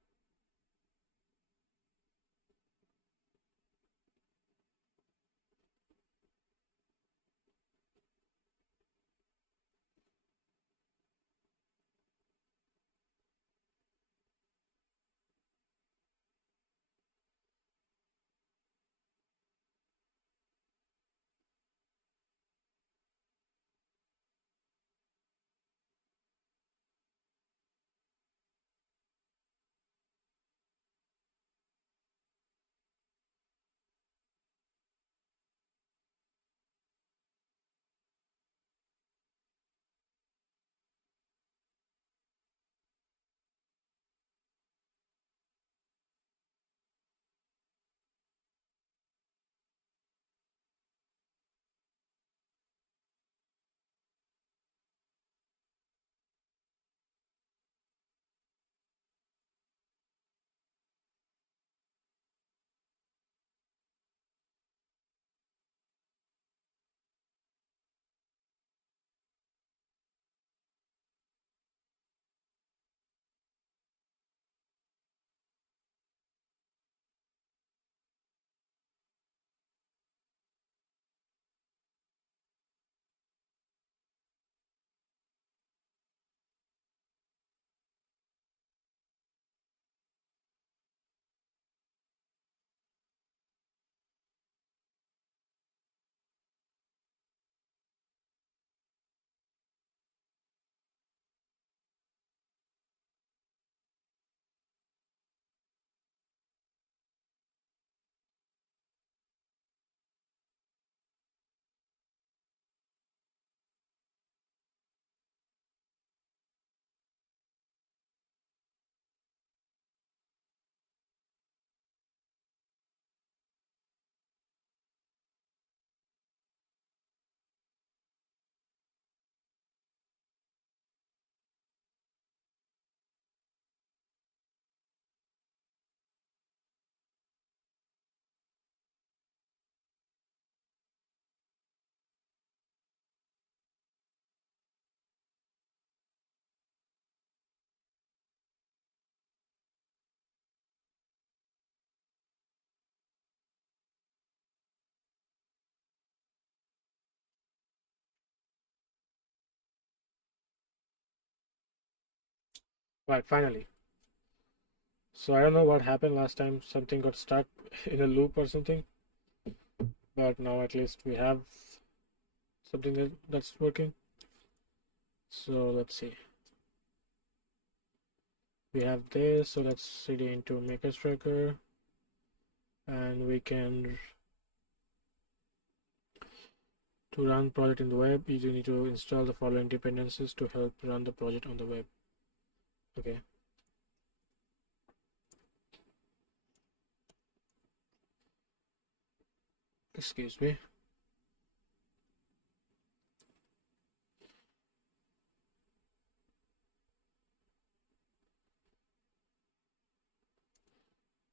Right, finally. So I don't know what happened last time. Something got stuck in a loop or something. But now at least we have something that's working. So let's see. We have this. So let's cd into MakerStraker, and we can to run project in the web. You need to install the following dependencies to help run the project on the web. Okay. Excuse me.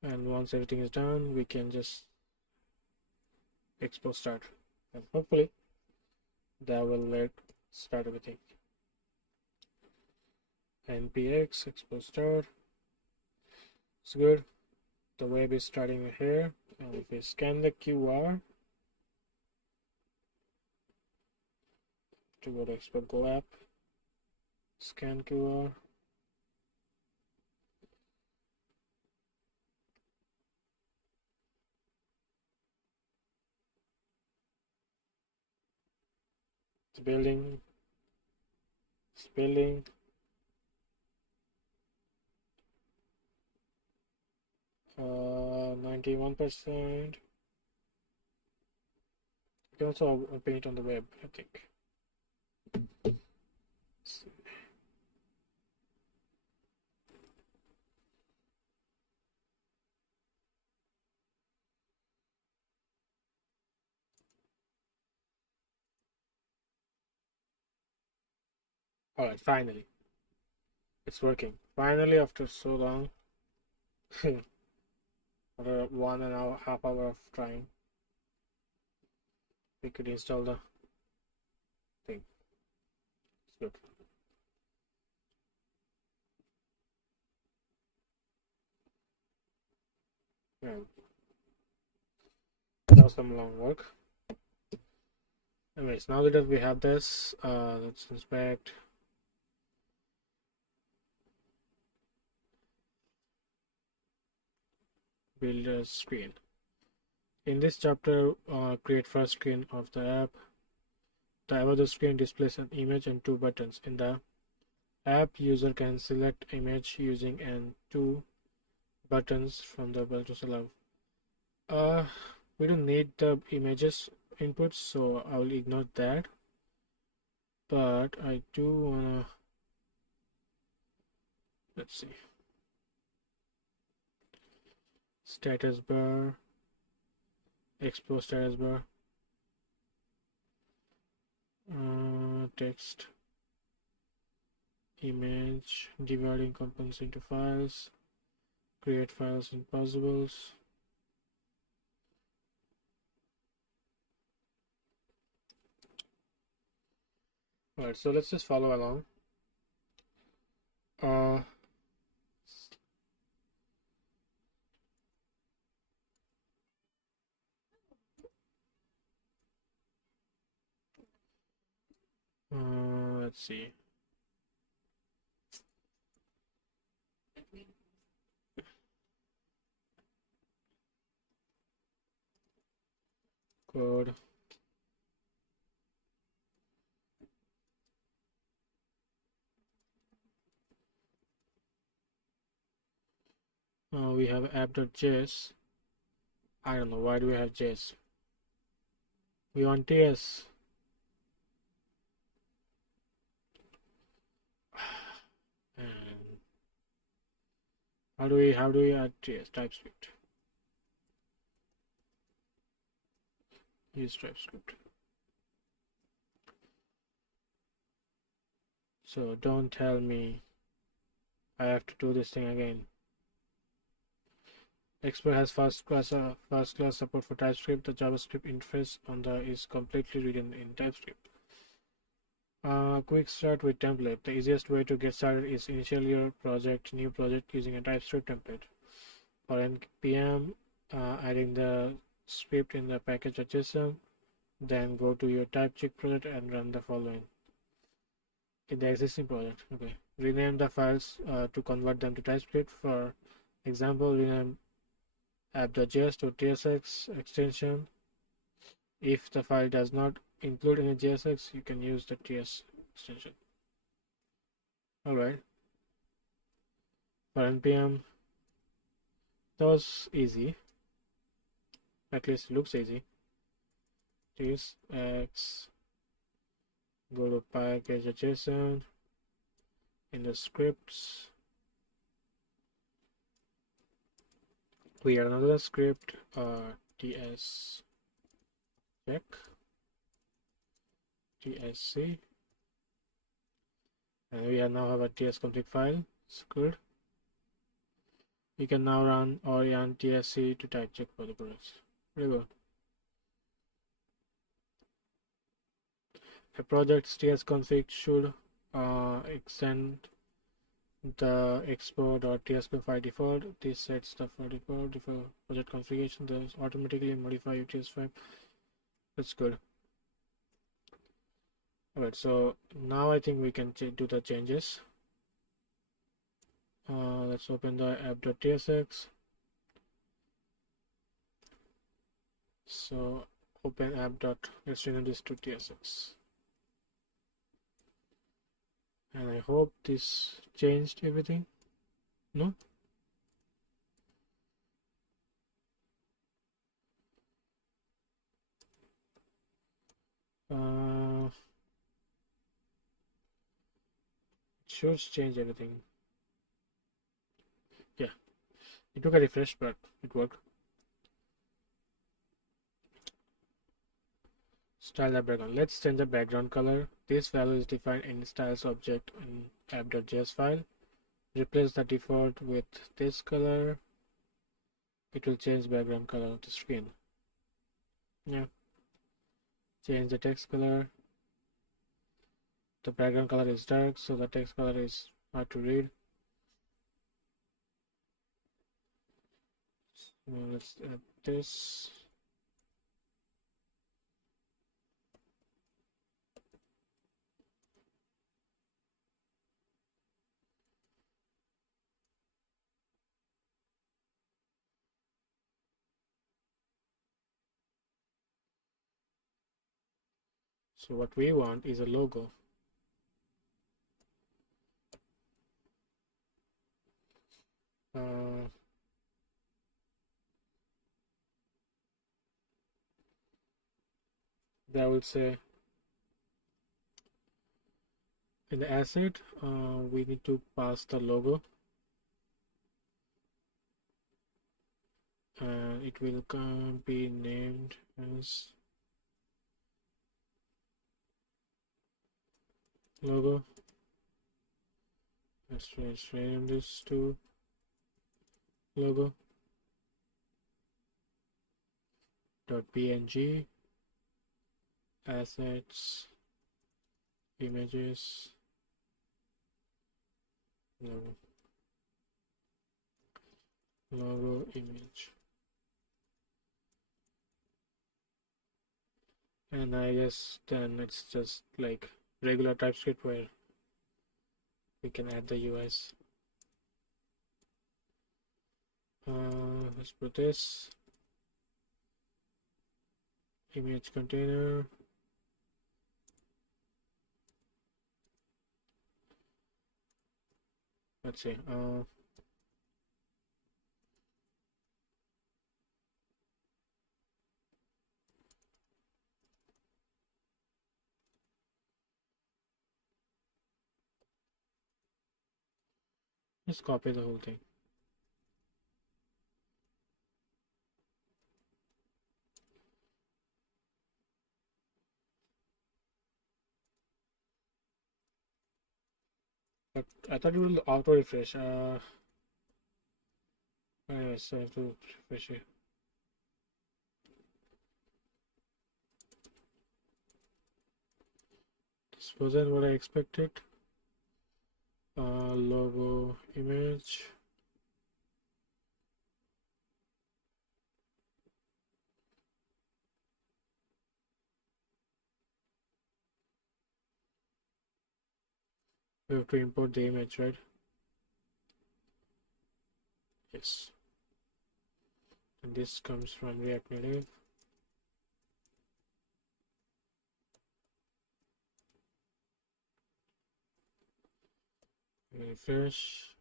And once everything is done, we can just export start, and hopefully that will let start everything. Npx export start. It's good. The web is starting here, and if we scan the QR to go to export go app, scan QR. It's building. It's building. 91%. You can also open it on the web, I think. Alright, finally. It's working. Finally, after so long. After 1.5 hour of trying, we could install the thing. It's good. Yeah. That was some long work. Anyways, now that we have this, let's inspect. Build a screen. In this chapter, create first screen of the app. The above the screen displays an image and two buttons. In the app, user can select image using and two buttons from the buttons allow. We don't need the images inputs, so I will ignore that. But I do wanna, let's see, status bar, export status bar, text, image, dividing components into files, create files in possibles. Alright, so let's just follow along. Let's see. Code. We have app.js. I don't know why do we have JS. We want TS. And how do we add TS? TypeScript. Use TypeScript. So don't tell me I have to do this thing again. Expert has first class support for TypeScript. The JavaScript interface on the is completely written in TypeScript. Quick start with template. The easiest way to get started is initial your new project using a TypeScript template. For npm, adding the script in the package.json, then go to your TypeCheck project and run the following in the existing project. Okay, rename the files to convert them to TypeScript. For example, rename app.js to tsx extension. If the file does not include any JSX, you can use the TS extension. Alright, for npm, that was easy, at least looks easy. tsx, go to package.json, in the scripts, we add another script, ts check, tsc, and we now have a ts config file. It's good. We can now run Orion tsc to type check for the products. Very good. A project's ts config should extend the expo.tsconf by default. This sets the default project configuration. Those automatically modify your ts file. That's good. Alright, so now I think we can do the changes. Let's open the app.tsx. So open let's rename this to tsx. And I hope this changed everything. No? Should change everything. Yeah, it took a refresh, but it worked. Style the background. Let's change the background color. This value is defined in styles object in app.js file. Replace the default with this color. It will change background color of the screen. Yeah. Change the text color. The background color is dark, so the text color is hard to read. So let's add this. So what we want is a logo. That will say in the asset we need to pass the logo, and it will be named as logo. Let's rename this to logo .png assets images logo image. And I guess then it's just like regular TypeScript where we can add the UIs. Let's put this image container. Let's see. Just copy the whole thing. But I thought it will auto refresh. Anyways, I have to refresh it. This wasn't what I expected. Logo image. We have to import the image, right? Yes. And this comes from React Native. Refresh.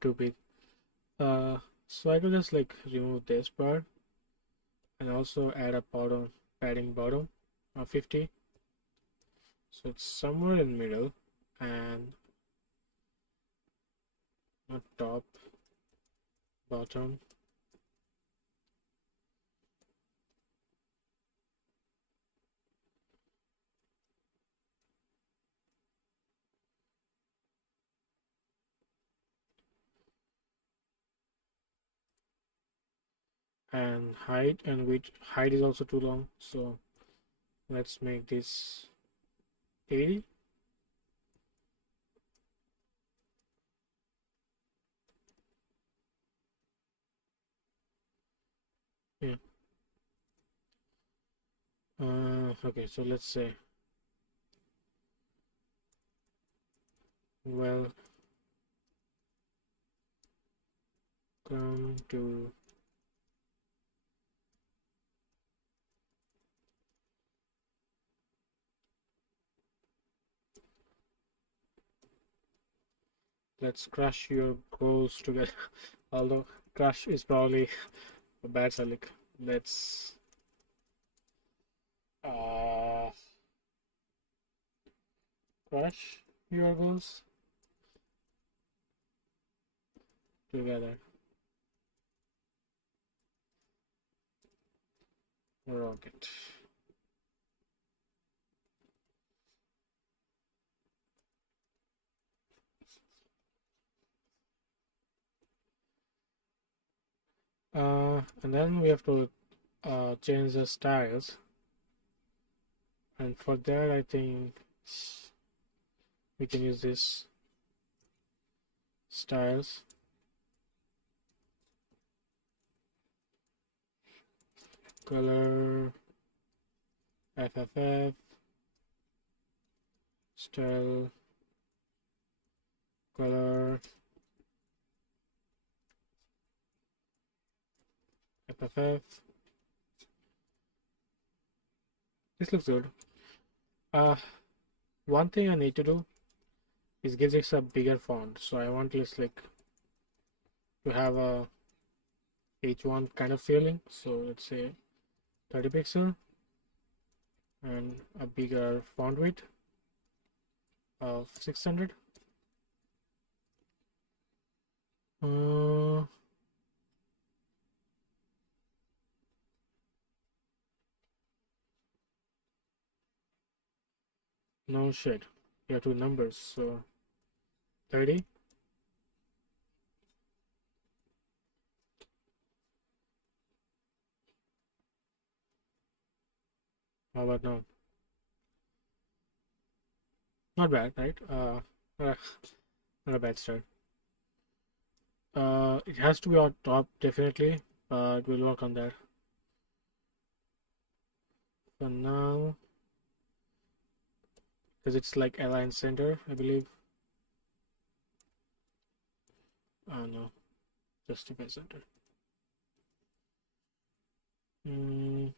Too big. So I could just like remove this part and also add a bottom, padding bottom of 50. So it's somewhere in middle and not top, bottom. And height and width. Height is also too long, so let's make this 80. Yeah. Okay, so let's say welcome to let's crush your goals together. Although crush is probably a bad select. Let's uh crush your goals together. Rocket. And then we have to change the styles, and for that I think we can use this styles. Color FFF style color FFF. This looks good. One thing I need to do is give this a bigger font. So I want this like to have a H1 kind of feeling. So let's say 30 pixel and a bigger font width of 600. No shit. You have two numbers, so 30. How about now? Not bad, right? Not a bad start. It has to be on top definitely, but we'll work on that. For now, because it's like align center, I believe. Oh no, justify center. And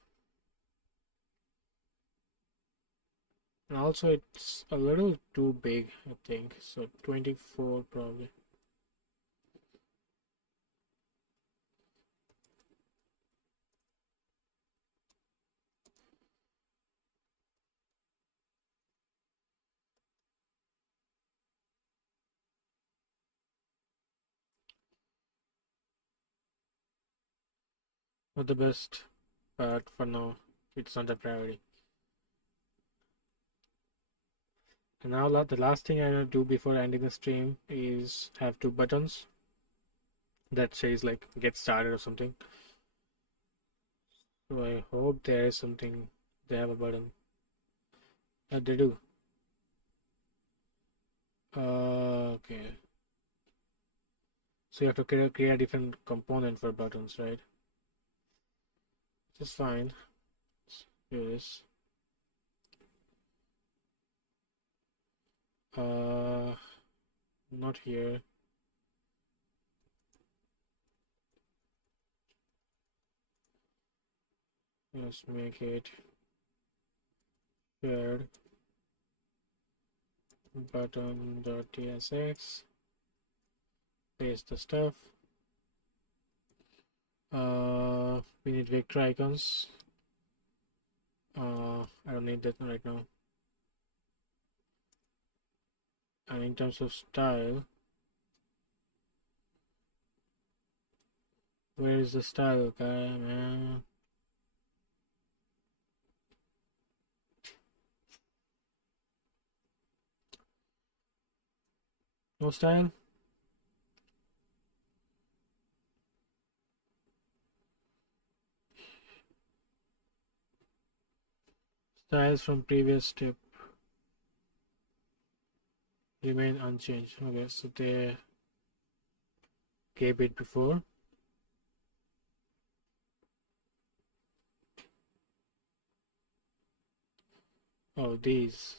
also it's a little too big, I think. So 24 probably. Not the best, but for now, it's not a priority. And now the last thing I want to do before ending the stream is have two buttons that says like get started or something. So I hope there is something, they have a button. They do. Okay. So you have to create a different component for buttons, right? Which is fine. Let's do this. Not here. Let's make it shared button.tsx. Paste the stuff. We need vector icons. I don't need that right now. And in terms of style, where is the style guy, man? No style? Styles from previous step remain unchanged. Okay, so they gave it before. Oh, these.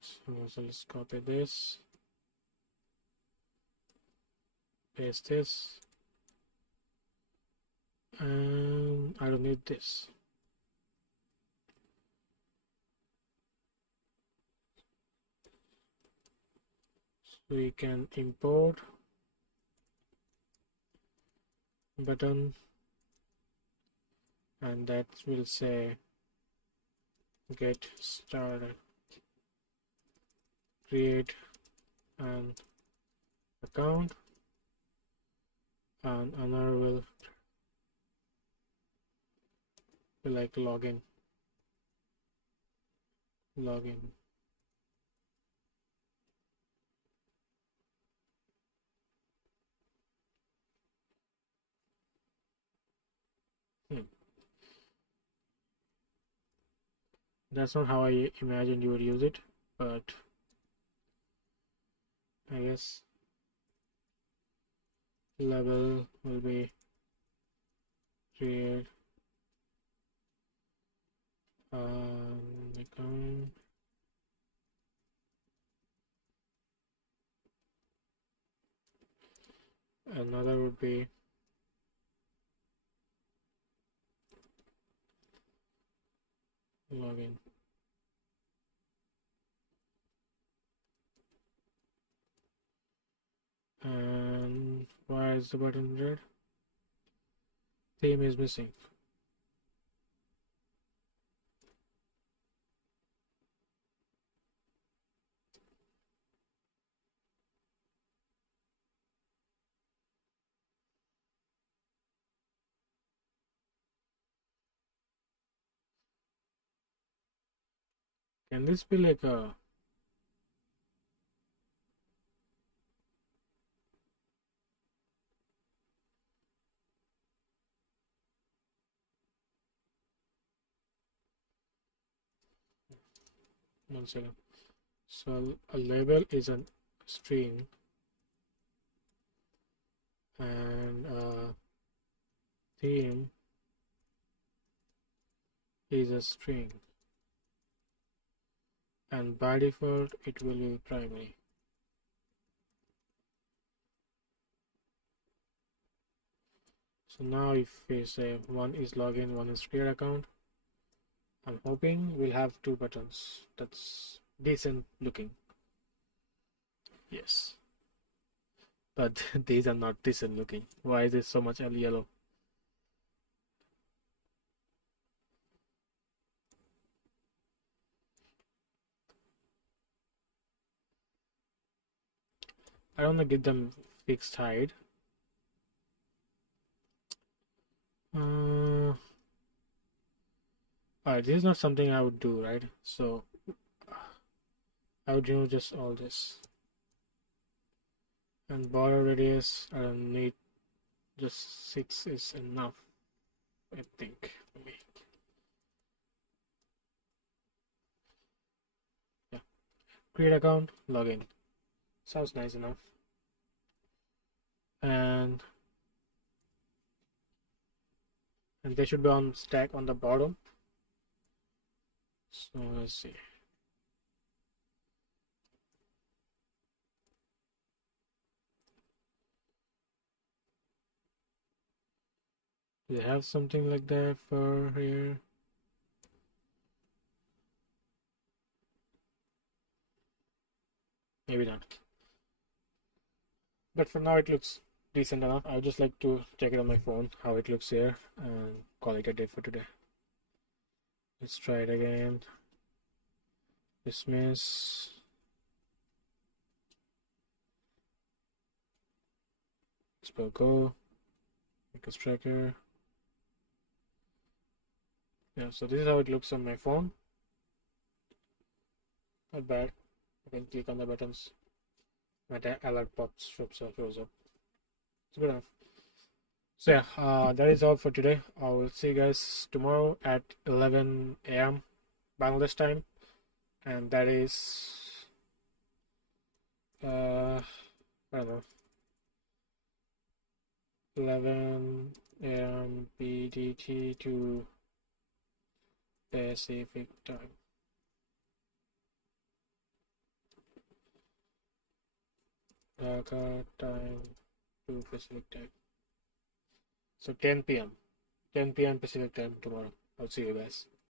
So let's copy this, paste this, and I don't need this. So we can import button, and that will say get started, create an account, and another will be like login. That's not how I imagined you would use it, but I guess level will be create account. Another would be login. And why is the button red? Theme is missing. Can this be like a one second? So a label is a string, and a theme is a string, and by default it will be primary. So now if we say one is login, one is create account, I'm hoping we'll have two buttons. That's decent looking. Yes. But these are not decent looking. Why is it so much yellow? I don't want to give them fixed height. Alright, this is not something I would do, right? So I would remove just all this. And border radius, I don't need, just 6 is enough, I think, for me. Yeah. Create account, login. Sounds nice enough. And they should be on stack on the bottom. So let's see. Do they have something like that for here? Maybe not. But for now, it looks decent enough. I would just like to check it on my phone how it looks here and call it a day for today. Let's try it again. Dismiss. Spell go. Make a tracker. Yeah, so this is how it looks on my phone. Not bad. I can click on the buttons. My alert pops shows up. It's good enough. So yeah, that is all for today. I will see you guys tomorrow at 11 a.m. Bangladesh time, and that is I don't know, 11 a.m. BDT to Pacific time. Dhaka time to Pacific time. So 10 p.m. 10 p.m. Pacific time tomorrow. I'll see you guys.